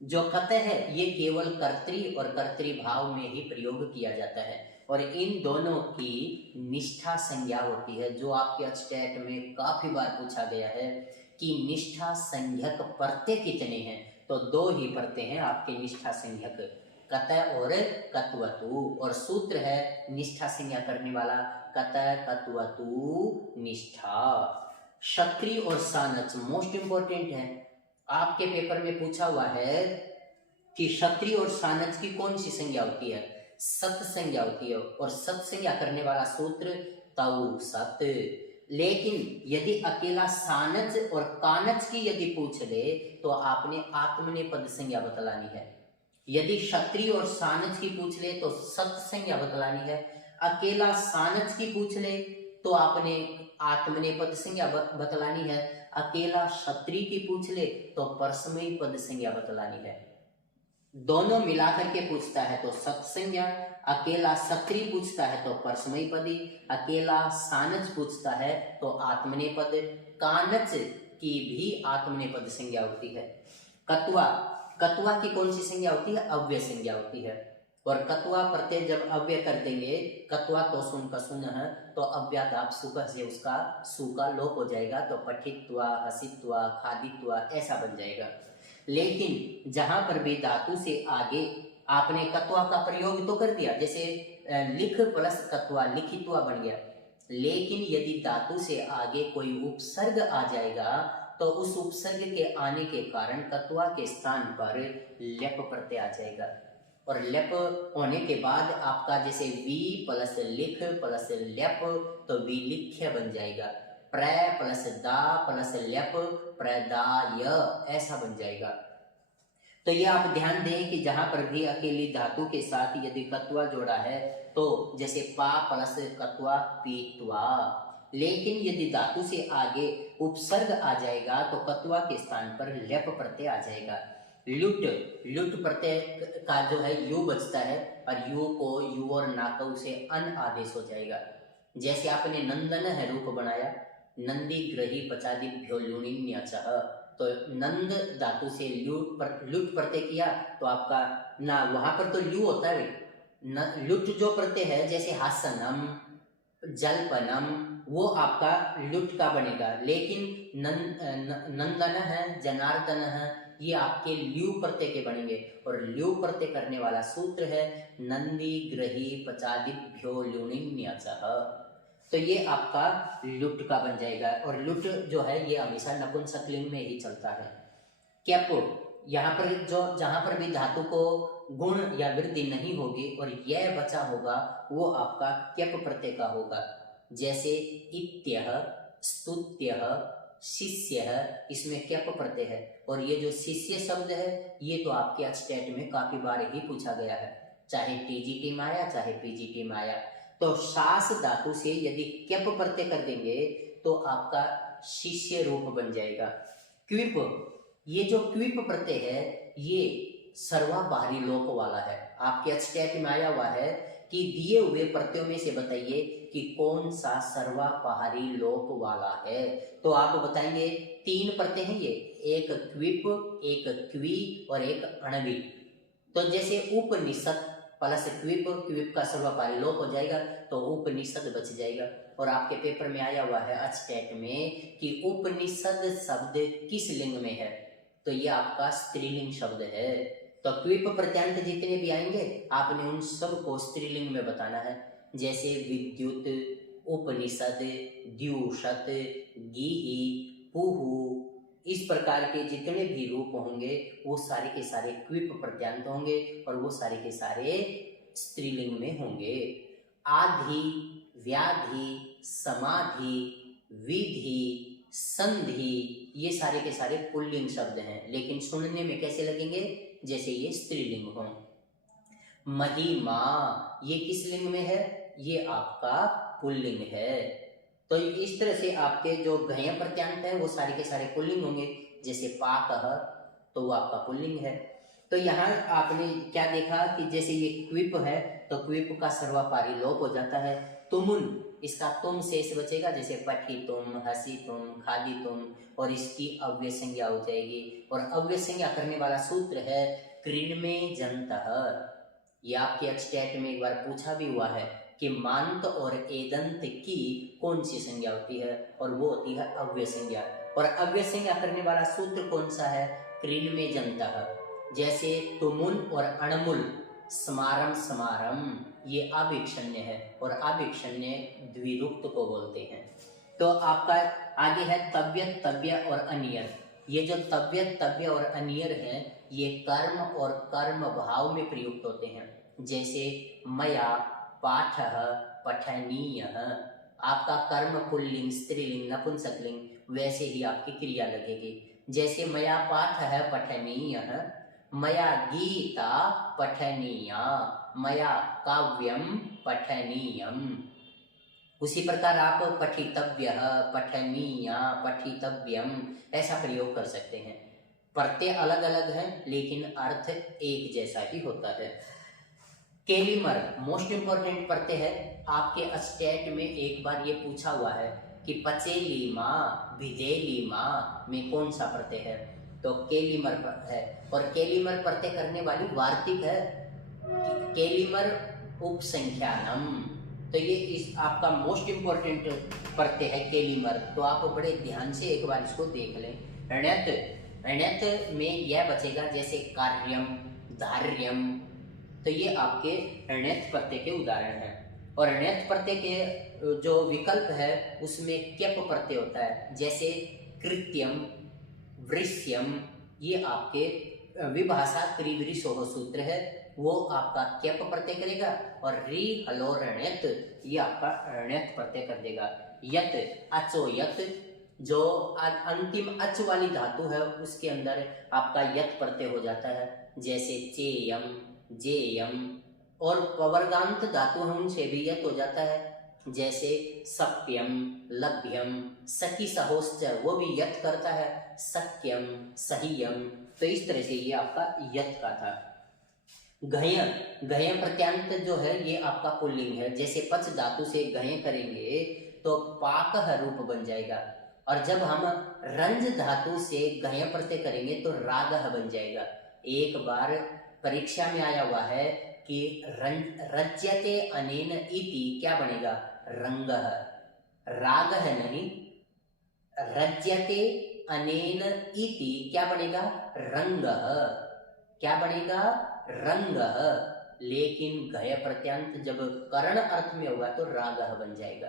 जो कत है ये केवल कर्तरी और कर्तृभाव में ही प्रयोग किया जाता है और इन दोनों की निष्ठा संज्ञा होती है, जो आपके अचटेट में काफी बार पूछा गया है कि निष्ठा संज्ञक प्रत्यय कितने हैं। तो दो ही प्रत्यय हैं आपके निष्ठा संज्ञक, कत और कत्वतु, और सूत्र है निष्ठा संज्ञा करने वाला कत कत्वतु निष्ठा। क्षत्रिय और सानच मोस्ट इंपोर्टेंट है, आपके पेपर में पूछा हुआ है कि क्षत्रिय और सानच की कौन सी संज्ञा होती है, सत संज्ञा होती है, और सत संज्ञा करने वाला सूत्र तौ सत। लेकिन यदि अकेला सानच और कानच की यदि पूछ ले तो आपने आत्मनेपद संज्ञा बतलानी है। यदि क्षत्रिय और सानच की पूछ ले तो सत संज्ञा बतलानी है, अकेला सानच की पूछ ले तो आपने आत्मनेपद संज्ञा बतलानी है, अकेला क्षत्रिय की पूछ ले तो परसमयी पद संज्ञा बतलानी है। दोनों मिलाकर के पूछता है तो सत संज्ञा, अकेला क्षत्रिय पूछता है तो परसमयी पदी, अकेला सानच पूछता है तो आत्मनेपद, कानच की भी आत्मनेपद संज्ञा होती है। कत्वा, कत्वा की कौन सी संज्ञा होती है, अव्यय संज्ञा होती है, और कत्वा प्रत्यय जब अव्यय कर देंगे, कत्वा तो सुन का सुन है तो अव्यादाप सुख से उसका सु का लोप हो जाएगा, तो पठित्वा हसित्वा खादित्वा ऐसा बन जाएगा। लेकिन जहां पर भी धातु से आगे आपने कत्वा का प्रयोग तो कर दिया, जैसे लिख प्लस कत्वा लिखित्वा बन गया, लेकिन यदि धातु से आगे कोई उपसर्ग आ जाएगा तो उस उपसर्ग के आने के कारण कत्वा के स्थान पर लेप प्रत्यय आ जाएगा, और लेप होने के बाद आपका जैसे वी प्लस लिख प्लस लेप तो विलिख्य बन जाएगा, प्र प्लस दा प्लस लेप प्रदाय ऐसा बन जाएगा। तो ये आप ध्यान दें कि जहां पर भी अकेली धातु के साथ यदि कत्वा जोड़ा है तो जैसे पा प्लस कत्वा पीत्वा, लेकिन यदि धातु से आगे उपसर्ग आ जाएगा तो कत्वा के स्थान पर लेप प्रत्यय आ जाएगा। लुट, लुट प्रत्यय का जो है यू बचता है और यू को यू और नाकऊ से अन आदेश हो जाएगा। जैसे आपने नंदन है रूप बनाया, नंदी ग्रही पचादिभ्यो लुणिन्यचः, तो नंद धातु से लुट प्रत्यय किया तो आपका ना वहां पर तो लू होता है, लुट जो प्रत्यय है जैसे हासनम जलपनम वो आपका लुट का बनेगा, लेकिन नंदन है जनार्दन है ये आपके ल्यू प्रत्यय के बनेंगे, और ल्यू प्रत्यय करने वाला सूत्र है नंदी ग्रही पचादिभ्यो लुणिन्यचः, तो ये आपका लुट का बन जाएगा। और लुट जो है ये हमेशा नपुंसकलिंग में ही चलता है। कैप, यहाँ पर जो जहां पर भी धातु को गुण या वृद्धि नहीं होगी और यह बचा होगा वो आपका कैप प्रत्यय का होगा, जैसे इत्यः स्तुत्यः शिष्यः, इसमें कैप प्रत्यय है, और ये जो शिष्य शब्द है ये तो आपके अचटेट में काफी बार ही पूछा गया है, चाहे टीजीटी में आया चाहे पीजीटी में आया। तो शास धातु से यदि कैप प्रत्यय कर देंगे तो आपका शिष्य रूप बन जाएगा। क्विप, ये जो क्विप प्रत्यय है ये सर्वाबाहरी लोप वाला है, आपके अचटेट में आया हुआ है कि दिए हुए प्रत्ययों में से बताइए कि कौन सा सर्वाबाहरी लोप वाला है, तो आप बताएंगे तीन प्रत्यय हैं ये, एक क्विप एक क्वी और एक अणवी। तो जैसे उपनिषद प्लस क्विप, क्विप का सर्वपारी लोप हो जाएगा तो उपनिषद बच जाएगा, और आपके पेपर में आया हुआ है अचटेट में कि उपनिषद शब्द किस लिंग में है, तो ये आपका स्त्रीलिंग शब्द है। तो क्विप प्रत्यांत जितने भी आएंगे आपने उन सब को स्त्रीलिंग में बताना है, जैसे विद्युत, उपनिषद, द्युषत, गीही, पुहु, इस प्रकार के जितने भी रूप होंगे वो सारे के सारे क्विप प्रत्यांत होंगे और वो सारे के सारे स्त्रीलिंग में होंगे। आधि, व्याधि, समाधि, विधि, संधि, ये सारे के सारे पुल्लिंग शब्द हैं, लेकिन सुनने में कैसे लगेंगे, जैसे ये स्त्रीलिंग हो। महिमा, ये किस लिंग में है, ये आपका पुल्लिंग है। तो इस तरह से आपके जो घय प्रत्यांत है वो सारे के सारे पुल्लिंग होंगे, जैसे पाकः तो वो आपका पुल्लिंग है। तो यहाँ आपने क्या देखा कि जैसे ये क्विप है तो क्विप का सर्वापारी लोप हो जाता है। तुमुन, इसका तुम शेष बचेगा, जैसे पठी तुम, हसी तुम, खादी तुम, और इसकी अव्यय संज्ञा हो जाएगी। और अव्यय संज्ञा करने वाला सूत्र है कृण्मे जन्तः। ये आपके अचटेट में एक बार पूछा भी हुआ है कि मांत और एदंत की कौन सी संज्ञा होती है, और वो होती है अव्यय संज्ञा। और अव्यय संज्ञा करने वाला सूत्र कौन सा है, कृण्मे जन्तः। जैसे तुमुन और अणमुल, स्मारम समारम, ये आभिक्षण्य है, और आभिक्षण्य द्विरुक्त को बोलते हैं। तो आपका आगे है तव्यत, तव्य और अनियर। ये जो तव्यत, तव्य और अनियर हैं, ये कर्म और कर्म भाव में प्रयुक्त होते हैं। जैसे मया पाठः पठनीयः, आपका कर्म पुल्लिंग, स्त्रीलिंग, नपुंसकलिंग, वैसे ही आपकी क्रिया लगेगी। जैसे मया पाठः पठनीयः, मया गीता पठनीया, मया काव्यम पठनीयम। उसी प्रकार आप पठितव्यः, पठनीया, पठितव्यम ऐसा प्रयोग कर सकते हैं। प्रत्यय अलग अलग हैं लेकिन अर्थ एक जैसा ही होता है। केलिमर मोस्ट इंपॉर्टेंट प्रत्यय है। आपके अस्टेट में एक बार ये पूछा हुआ है कि पचेलीमा, भिदेलीमा में कौन सा प्रत्यय है, तो केलिमर है। और केलिमर प्रत्यय करने वाली वार्तिक है, केलिमर उपसंख्यानम। तो ये इस आपका मोस्ट इंपॉर्टेंट प्रत्यय है केलिमर। तो आप बड़े ध्यान से एक बार इसको देख लें। णत, णत में यह बचेगा, जैसे कार्यम, धार्यम। तो ये आपके णत प्रत्यय के उदाहरण हैं। और णत प्रत्यय के जो विकल्प है उसमें क्यप प्रत्यय होता है, जैसे कृत्यम, वृष्यम, ये आपके विभाषा त्रिवृषोह सूत्र है, वो आपका क्यप प्रत्यय करेगा। और री हलो णत, ये आपका णत प्रत्यय कर देगा। यत, अचो यत, जो अंतिम अच वाली धातु है उसके अंदर आपका यत प्रत्यय हो जाता है, जैसे चेयम, जेयम। और पवर्गांत धातु है उनसे भी यत हो जाता है, जैसे सप्यम, लभ्यम, सखी सहोश्च, वो भी यत करता है, सख्यम, सहियम। तो इस तरह से ये आपका यत का था। घय, घय प्रत्यांत जो है ये आपका पुल्लिंग है। जैसे पच धातु से घय करेंगे तो पाकह रूप बन जाएगा, और जब हम रंज धातु से घय प्रत्यय करेंगे तो रागह बन जाएगा। एक बार परीक्षा में आया हुआ है कि रज्यते अनेन इति क्या बनेगा, रंगः। रागः नहीं, रज्यते अनेन इति क्या बनेगा, रंगः। क्या बनेगा, रंगः। लेकिन घय प्रत्यांत जब कर्ण अर्थ में होगा तो रागः बन जाएगा।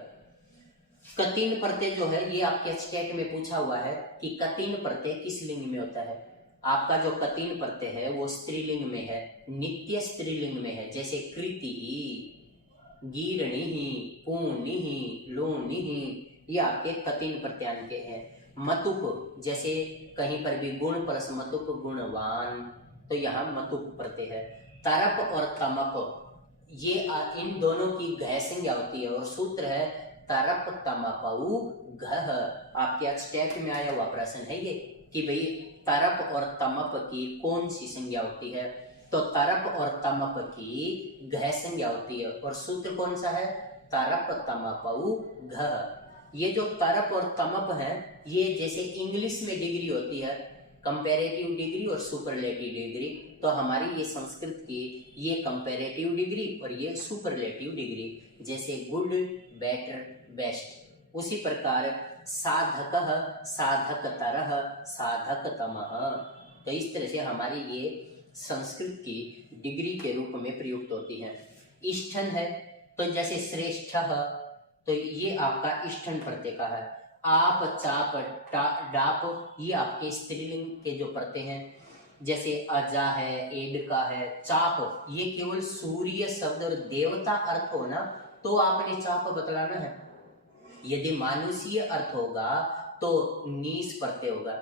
कतिन प्रत्यय जो है ये आपके स्टेट में पूछा हुआ है कि कतिन प्रत्यय किस लिंग में होता है। आपका जो कतिन प्रत्यय है वो स्त्रीलिंग में है, नित्य स्त्रीलिंग में है। जैसे कृति, गीर्णि, पूनि, लोनि, ये आपके कतिन प्रत्यांत के हैं। मतुक, जैसे कहीं पर भी गुण परस मतुक, गुणवान, तो यहाँ मतुक प्रत्यय है। तरप और तमप, ये इन दोनों की घय संज्ञा होती है, और सूत्र है तरप तमपऊ घह। आपके स्टेट में आया हुआ प्रश्न है ये कि भाई तरप और तमप की कौन सी संज्ञा होती है, तो तरप और तमप की घय संज्ञा होती है, और सूत्र कौन सा है, तरप तमपऊ घह। ये जो तरप और तमप है ये जैसे इंग्लिश में डिग्री होती है, कंपैरेटिव डिग्री और सुपरलेटिव डिग्री, तो हमारी ये संस्कृत की ये कंपैरेटिव डिग्री और ये सुपरलेटिव डिग्री, जैसे गुड, बेटर, बेस्ट। उसी प्रकार साधकः, साधकतरः, साधकतमः। तो इस तरह से हमारी ये संस्कृत की डिग्री के रूप में प्रयुक्त होती है। इष्ठन है तो जैसे श्रेष्ठः, तो ये आपका इष्ठन प्रत्यय का है। आप, चाप, डाप, ये आपके स्त्रीलिंग के जो प्रत्यय हैं, जैसे अजा है, एडका है, चाप, ये केवल सूर्य शब्द और देवता अर्थ हो ना तो आपने चाप बतलाना है। यदि मानुषीय अर्थ होगा तो नीस प्रत्यय होगा,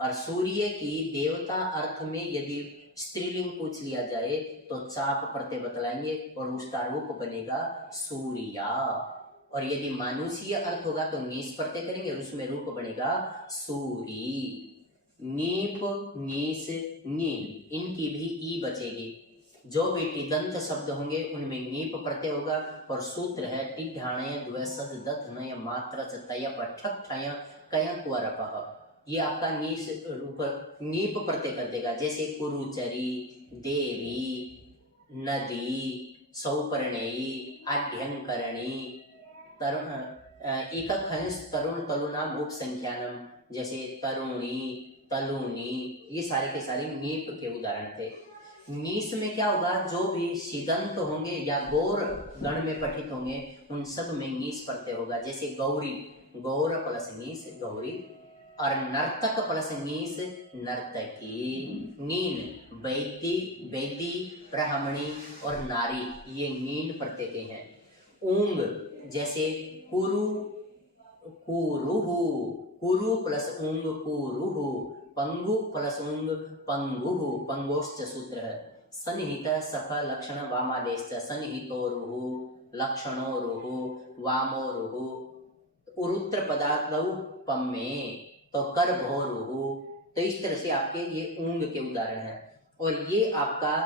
और सूर्य की देवता अर्थ में यदि स्त्रीलिंग पूछ लिया जाए तो चाप प्रत्यय बतलाएंगे और उसका रूप बनेगा सूर्या। और यदि मानुषीय अर्थ होगा तो नीस प्रत्यय करेंगे और उसमें रूप बनेगा सूरी। नीप, नीस, नीन, इनकी भी ई बचेगी। जो भी टिदंत शब्द होंगे उनमें नीप प्रत्यय होगा। और सूत्र है टिढाणय द्वैसद दधनय मात्र च तय ठक ठय कय कुवरपः। ये आपका नीप प्रत्यय कर देगा। जैसे कुरुचरी, देवी, नदी, सौपर्णेयी, आढ्यंकरणी, एक खंस तरुण तलुनाम उपसंख्यानम, जैसे तरुणी, तलुनी, ये सारे के सारे नीप के उदाहरण थे। नीस में क्या होगा, जो भी सिदंत होंगे या गौर गण में पठित होंगे उन सब में नीस प्रत्यय होगा। जैसे गौरी, गौर प्लस नीस गौरी, और नर्तक प्लस नीस नर्तकी, नीन वैदी, वैदी, ब्राह्मणी और नारी, ये नीन प्रत्यय के हैं। ऊंग जैसे कुरु, कुरुहु, कुरु प्लस ऊंग कुरुहु, पंगु प्लस ऊंग पंगुहु, पंगोश्च सूत्र है। सन्निहित सफ लक्षण वामादेश, सन्निहितोरुहु, लक्षणोरुहु, वामोरुहु, उरुत्र पदार्थौ पम्मे, तो कर भोरुहु। तो इस तरह से आपके ये ऊंग के उदाहरण हैं। और ये आपका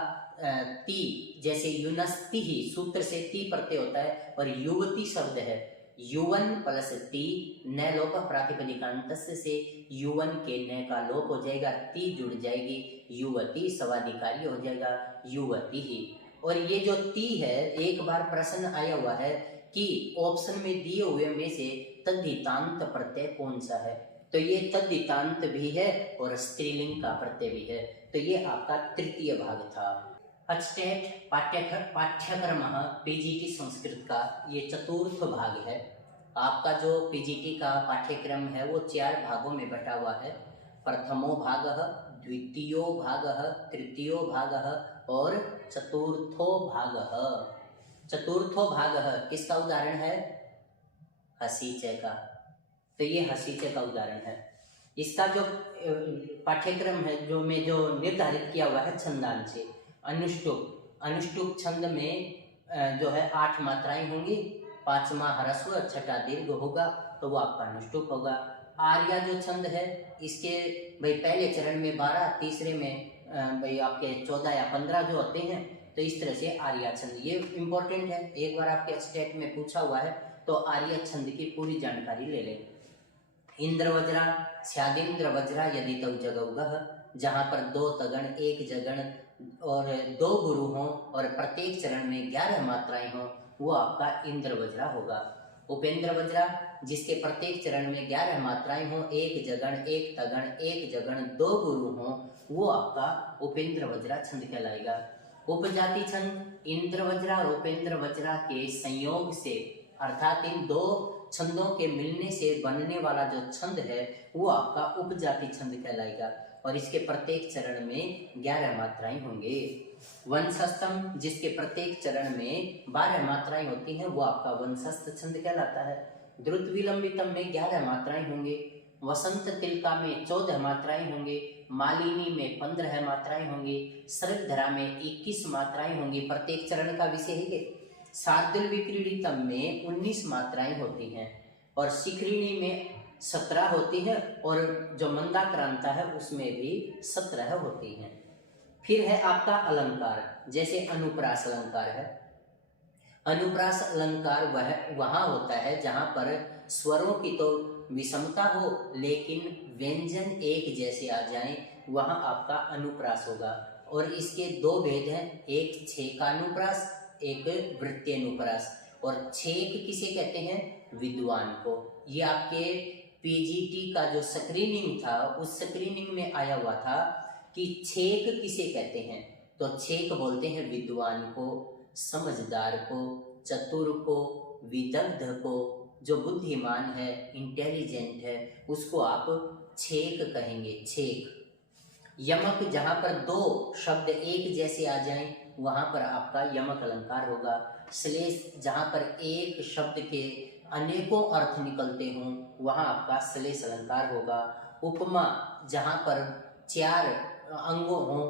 ती, जैसे युनस्ति ही सूत्र से ती प्रत्यय होता है। और युवती शब्द है, युवन प्लस ती, न लोप प्रातिपदिकांत से युवन के न का लोप हो जाएगा, ती जुड़ जाएगी, युवती सवाधिकारी हो जाएगा, युवती ही। और ये जो ती है, एक बार प्रश्न आया हुआ है कि ऑप्शन में दिए हुए में से तद्धितांत प्रत्यय कौन सा है, तो ये तद्धितांत भी है और स्त्रीलिंग का प्रत्यय भी है। तो ये आपका तृतीय भाग था। अचटेट पाठ्यक्रम पीजीटी संस्कृत का ये चतुर्थ भाग है। आपका जो पीजीटी का पाठ्यक्रम है वो 4 भागों में बटा हुआ है। प्रथमो भाग, द्वितीयो भाग, तृतीयो भाग और चतुर्थो भाग। चतुर्थो भाग किसका उदाहरण है, हसीचे का। तो ये हसीचे का उदाहरण है। इसका जो पाठ्यक्रम है जो निर्धारित किया हुआ है छंदांश से, अनुष्टुप, अनुष्टुप छंद में जो है 8 मात्राएं होंगी, 5वां ह्रस्व, 6ठा दीर्घ होगा, तो वो आपका अनुष्टुप होगा। आर्या जो छंद है इसके भाई पहले चरण में 12, तीसरे में भाई आपके 14 या 15 जो होते हैं। तो इस तरह से आर्या छंद ये इम्पोर्टेंट है, एक बार आपके स्टेट में पूछा हुआ है, तो आर्या छंद की पूरी जानकारी ले लें। इंद्र वज्रा, स्यादिंद्र वज्रा यदि तौ जगौगः, जहाँ पर 2 तगण, 1 जगण और 2 गुरु हों और प्रत्येक चरण में 11 मात्राएं हों, वो आपका इंद्र वज्रा होगा। उपेंद्र वज्रा, जिसके प्रत्येक चरण में 11 मात्राएं हों, 1 जगण, 1 तगण, 1 जगण, 2 गुरु हों, वो आपका उपेंद्र वज्रा छंद कहलाएगा। उपजाति छंद इंद्र वज्रा और उपेंद्र वज्रा के संयोग से, अर्थात इन 2 छंदों के मिलने से बनने वाला जो छंद है वो आपका उपजाति छंद कहलाएगा। और इसके प्रत्येक चरण में 11 मात्राएं होंगे। वंशस्थम, जिसके प्रत्येक चरण में 12 मात्राएं होती हैं, वो आपका वंशस्थ छंद कहलाता है। द्रुत विलंबितम में 11 मात्राएं होंगे। वसंत तिलका में 14 मात्राएं होंगे। मालिनी में 15 मात्राएं होंगी। शरद्धरा में 21 मात्राएं होंगी, प्रत्येक चरण का विषय है। शार्दुल विक्रीडितम में 19 मात्राएं होती हैं और शिखरिणी में 17 होती है, और जो मंदाक्रांता है उसमें भी 17 होती हैं। फिर है आपका अलंकार, जैसे अनुप्रास अलंकार है। अनुप्रास अलंकार वहाँ होता है जहाँ पर स्वरों की तो विषमता हो लेकिन व्यंजन एक जैसे आ जाएं, वहाँ आपका अनुप्रास होगा। और इसके 2 भेद हैं, एक छेका अनुप्रास, एक वृत्तीय अनुप्रास। और छेक किसे कहते हैं, विद्वान को। ये आपके पीजीटी का जो स्क्रीनिंग था उस स्क्रीनिंग में आया हुआ था कि छेक किसे कहते हैं, तो छेक बोलते हैं विद्वान को, समझदार को, चतुर को, विदग्ध को, जो बुद्धिमान है, इंटेलिजेंट है, उसको आप छेक कहेंगे, छेक। यमक, जहाँ पर 2 शब्द एक जैसे आ जाएं वहाँ पर आपका यमक अलंकार होगा। श्लेष, जहाँ पर एक शब्द के अनेकों अर्थ निकलते हों वहाँ आपका श्लेष अलंकार होगा। उपमा, जहाँ पर 4 अंगों हों,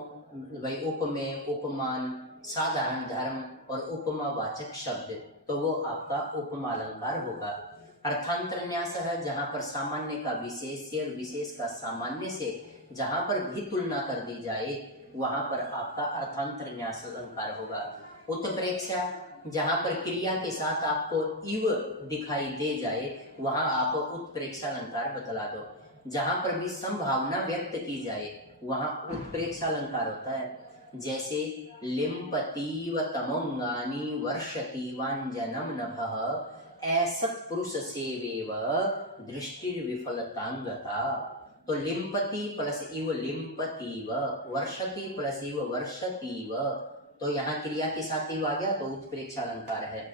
भाई उपमेय, उपमान, साधारण धर्म और उपमावाचक शब्द, तो वो आपका उपमा अलंकार होगा। अर्थांतरन्यास है, जहाँ पर सामान्य का विशेष से और विशेष का सामान्य से जहाँ पर भी तुलना कर दी जाए वहां पर आपका अर्थांतर न्यास अलंकार होगा। उत्प्रेक्षा, जहां पर क्रिया के साथ आपको इव दिखाई दे जाए वहां आप उत्प्रेक्षा अलंकार बतला दो। जहां पर भी संभावना व्यक्त की जाए वहां उत्प्रेक्षा अलंकार होता है। जैसे लिम्पतीव तमोंगानी वर्षतीवांजनम नभः ऐसत पुरुष सेवेव दृष्टिर्विफलतांगता। तो लिम्पति प्लस इव लिम्पतीव, वर्षति प्लस इव वर्षतीव, तो यहाँ क्रिया के साथ इव आ गया तो उत्प्रेक्षा अलंकार है।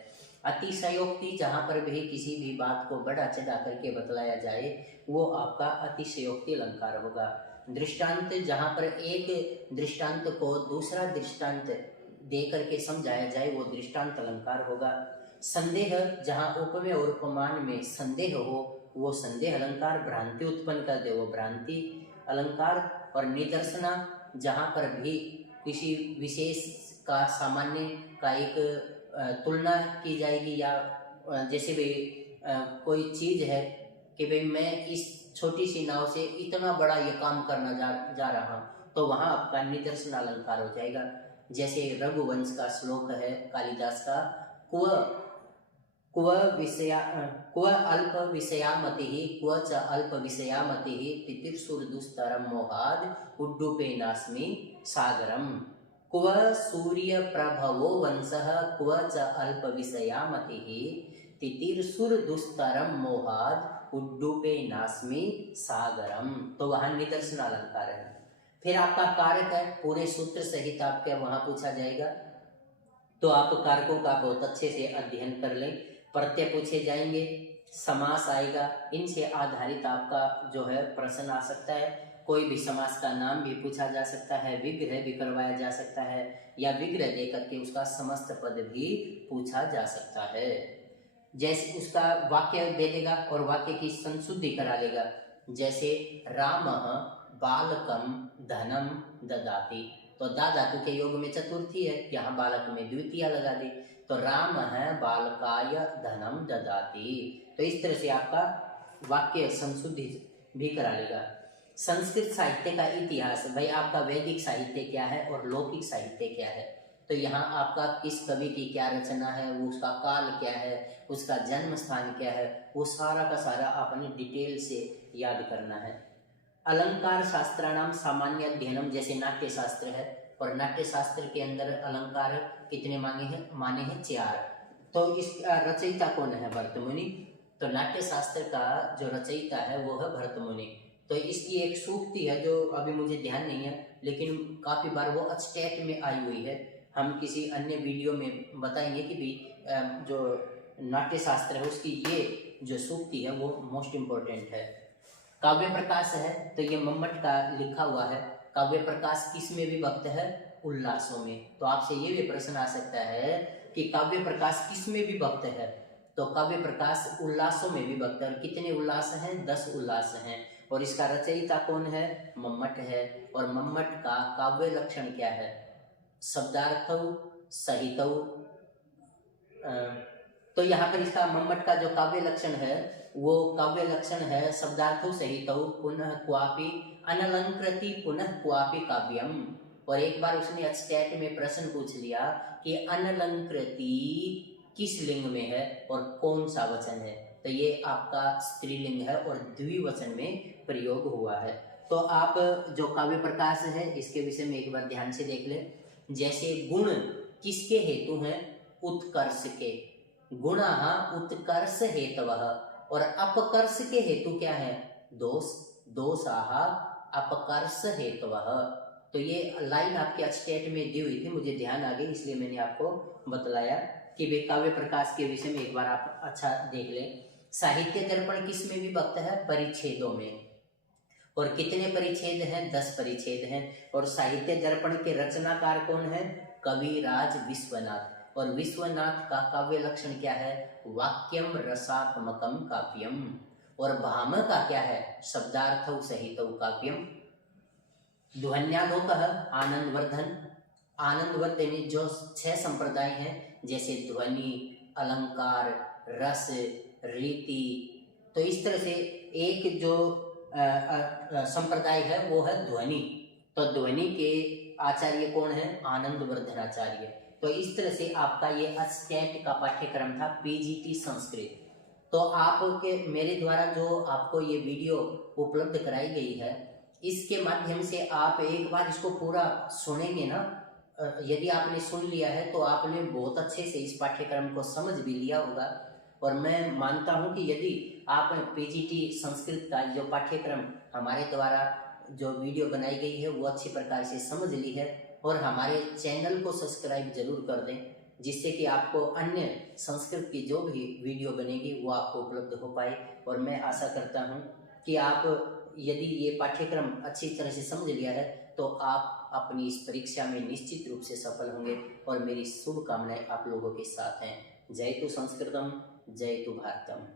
अतिशयोक्ति, जहाँ पर भी किसी भी बात को बढ़ा चढ़ा करके बतलाया जाए वो आपका अतिशयोक्ति अलंकार होगा। दृष्टांत, जहाँ पर एक दृष्टांत को दूसरा दृष्टांत दे करके समझाया जाए वो दृष्टांत अलंकार होगा। संदेह, जहाँ उपमेय और उपमान में संदेह हो वो संदेह अलंकार, भ्रांति उत्पन्न कर दे वो भ्रांति अलंकार। और निदर्शना, जहाँ पर भी किसी विशेष का सामान्य का एक तुलना की जाएगी या जैसे भी कोई चीज है कि भाई मैं इस छोटी सी नाव से इतना बड़ा ये काम करना जा रहा हूँ तो वहाँ आपका निदर्शन अलंकार हो जाएगा। जैसे रघुवंश का श्लोक है कालिदास का, क्व अल्प विषयामतिः क्व च अल्प विषयामतिः तितिर्षुर्दुस्तरं मोहाद् उड्डूपेनास्मि सागरम। क्व सूर्य प्रभवो वंशः क्व च अल्प विषयामतिः तितिर्षुर्दुस्तरं मोहाद् उड्डूपेनास्मि सागरम। तो वहाँ निदर्शन अलंकार है। फिर आपका कारक है, पूरे सूत्र सहित आपके वहाँ पूछा जाएगा तो आप कारकों का बहुत अच्छे से अध्ययन कर लें। प्रत्यय पूछे जाएंगे, समास आएगा, इनसे आधारित आपका जो है प्रश्न आ सकता है। कोई भी समास का नाम भी पूछा जा सकता है, विग्रह भी करवाया जा सकता है या विग्रह दे करके उसका समस्त पद भी पूछा जा सकता है। जैसे उसका वाक्य दे देगा और वाक्य की संशुद्धि करा लेगा। जैसे रामः बालकम धनम ददाति, तो दा धातु के योग में चतुर्थी है, यहाँ बालक में द्वितीय लगा दी तो राम है बालकाय धनम ददाति। तो इस तरह से आपका वाक्य संशुद्धि भी करा लेगा। संस्कृत साहित्य का इतिहास, भाई आपका वैदिक साहित्य क्या है और लौकिक साहित्य क्या है, तो यहाँ आपका किस कवि की क्या रचना है, वो उसका काल क्या है, उसका जन्म स्थान क्या है, वो सारा का सारा आपने डिटेल से याद करना है। अलंकार शास्त्राणाम सामान्य अध्ययनम, जैसे नाट्य शास्त्र है और नाट्य शास्त्र के अंदर अलंकार कितने माने हैं 4। तो इस रचयिता कौन है? भरतमुनि। तो नाट्य शास्त्र का जो रचयिता है वो है भरतमुनि। तो इसकी एक सूक्ति है जो अभी मुझे ध्यान नहीं है लेकिन काफी बार वो अचटेट में आई हुई है। हम किसी अन्य वीडियो में बताएंगे कि भी जो नाट्य शास्त्र है उसकी ये जो सूक्ति है वो मोस्ट इम्पोर्टेंट है। काव्य प्रकाश है तो ये मम्मट का लिखा हुआ है। काव्य प्रकाश किस में विभक्त है? उल्लासों में। तो आपसे ये भी प्रश्न आ सकता है कि काव्य प्रकाश किस में विभक्त है? तो काव्य प्रकाश उल्लासों में विभक्त है। और कितने उल्लास हैं? 10 उल्लास हैं। और इसका रचयिता कौन है? मम्मट है। और मम्मट का काव्य लक्षण क्या है? शब्दार्थौ सहितौ। तो यहाँ पर इसका मम्मट का जो काव्य लक्षण है वो काव्य लक्षण है शब्दार्थौ सहितौ पुनः क्वापि अनलंकृति पुनः क्वापि काव्यम। और एक बार उसने स्टेट में प्रश्न पूछ लिया कि अनलंकृति किस लिंग में है और कौन सा वचन है, तो ये आपका स्त्रीलिंग है और द्विवचन में प्रयोग हुआ है। तो आप जो काव्य प्रकाश है इसके विषय में एक बार ध्यान से देख लें। जैसे गुण किसके हेतु हैं? उत्कर्ष के। गुणः उत्कर्ष हेतवः। और अपकर्ष के हेतु क्या है? दोष। दोषाः अपकर्ष हेतवः। तो ये लाइन आपके स्टेट में दी हुई थी, मुझे ध्यान आ गई इसलिए मैंने आपको बतलाया कि वे काव्य प्रकाश के विषय में एक बार आप अच्छा देख लें। साहित्य दर्पण किस में विभक्त है? परिच्छेदों में। और कितने परिच्छेद हैं? 10 परिच्छेद हैं। और साहित्य दर्पण के रचनाकार कौन है? कविराज विश्वनाथ। और विश्वनाथ का काव्य लक्षण क्या है? वाक्यम रसात्मकम काव्यम। और भाम का क्या है? शब्दार्थौ सहितौ काव्यम। ध्वन्यालोकः आनंदवर्धन। आनंदवर्धन जो 6 संप्रदाय हैं जैसे ध्वनि, अलंकार, रस, रीति। तो इस तरह से एक जो संप्रदाय है वो है ध्वनि। तो ध्वनि के आचार्य कौन है? आनंद वर्धनाचार्य। तो इस तरह से आपका ये स्टेट का पाठ्यक्रम था पीजीटी संस्कृत। तो आपके मेरे द्वारा जो आपको ये वीडियो उपलब्ध कराई गई है, इसके माध्यम से आप एक बार इसको पूरा सुनेंगे ना, यदि आपने सुन लिया है तो आपने बहुत अच्छे से इस पाठ्यक्रम को समझ भी लिया होगा। और मैं मानता हूं कि यदि आप पीजीटी संस्कृत का जो पाठ्यक्रम हमारे द्वारा जो वीडियो बनाई गई है वो अच्छी प्रकार से समझ ली है, और हमारे चैनल को सब्सक्राइब जरूर कर दें, जिससे कि आपको अन्य संस्कृत की जो भी वीडियो बनेगी वो आपको उपलब्ध हो पाए। और मैं आशा करता हूं कि आप यदि ये पाठ्यक्रम अच्छी तरह से समझ लिया है तो आप अपनी इस परीक्षा में निश्चित रूप से सफल होंगे, और मेरी शुभकामनाएं आप लोगों के साथ हैं। जय तु संस्कृतम, जय तु भारतम।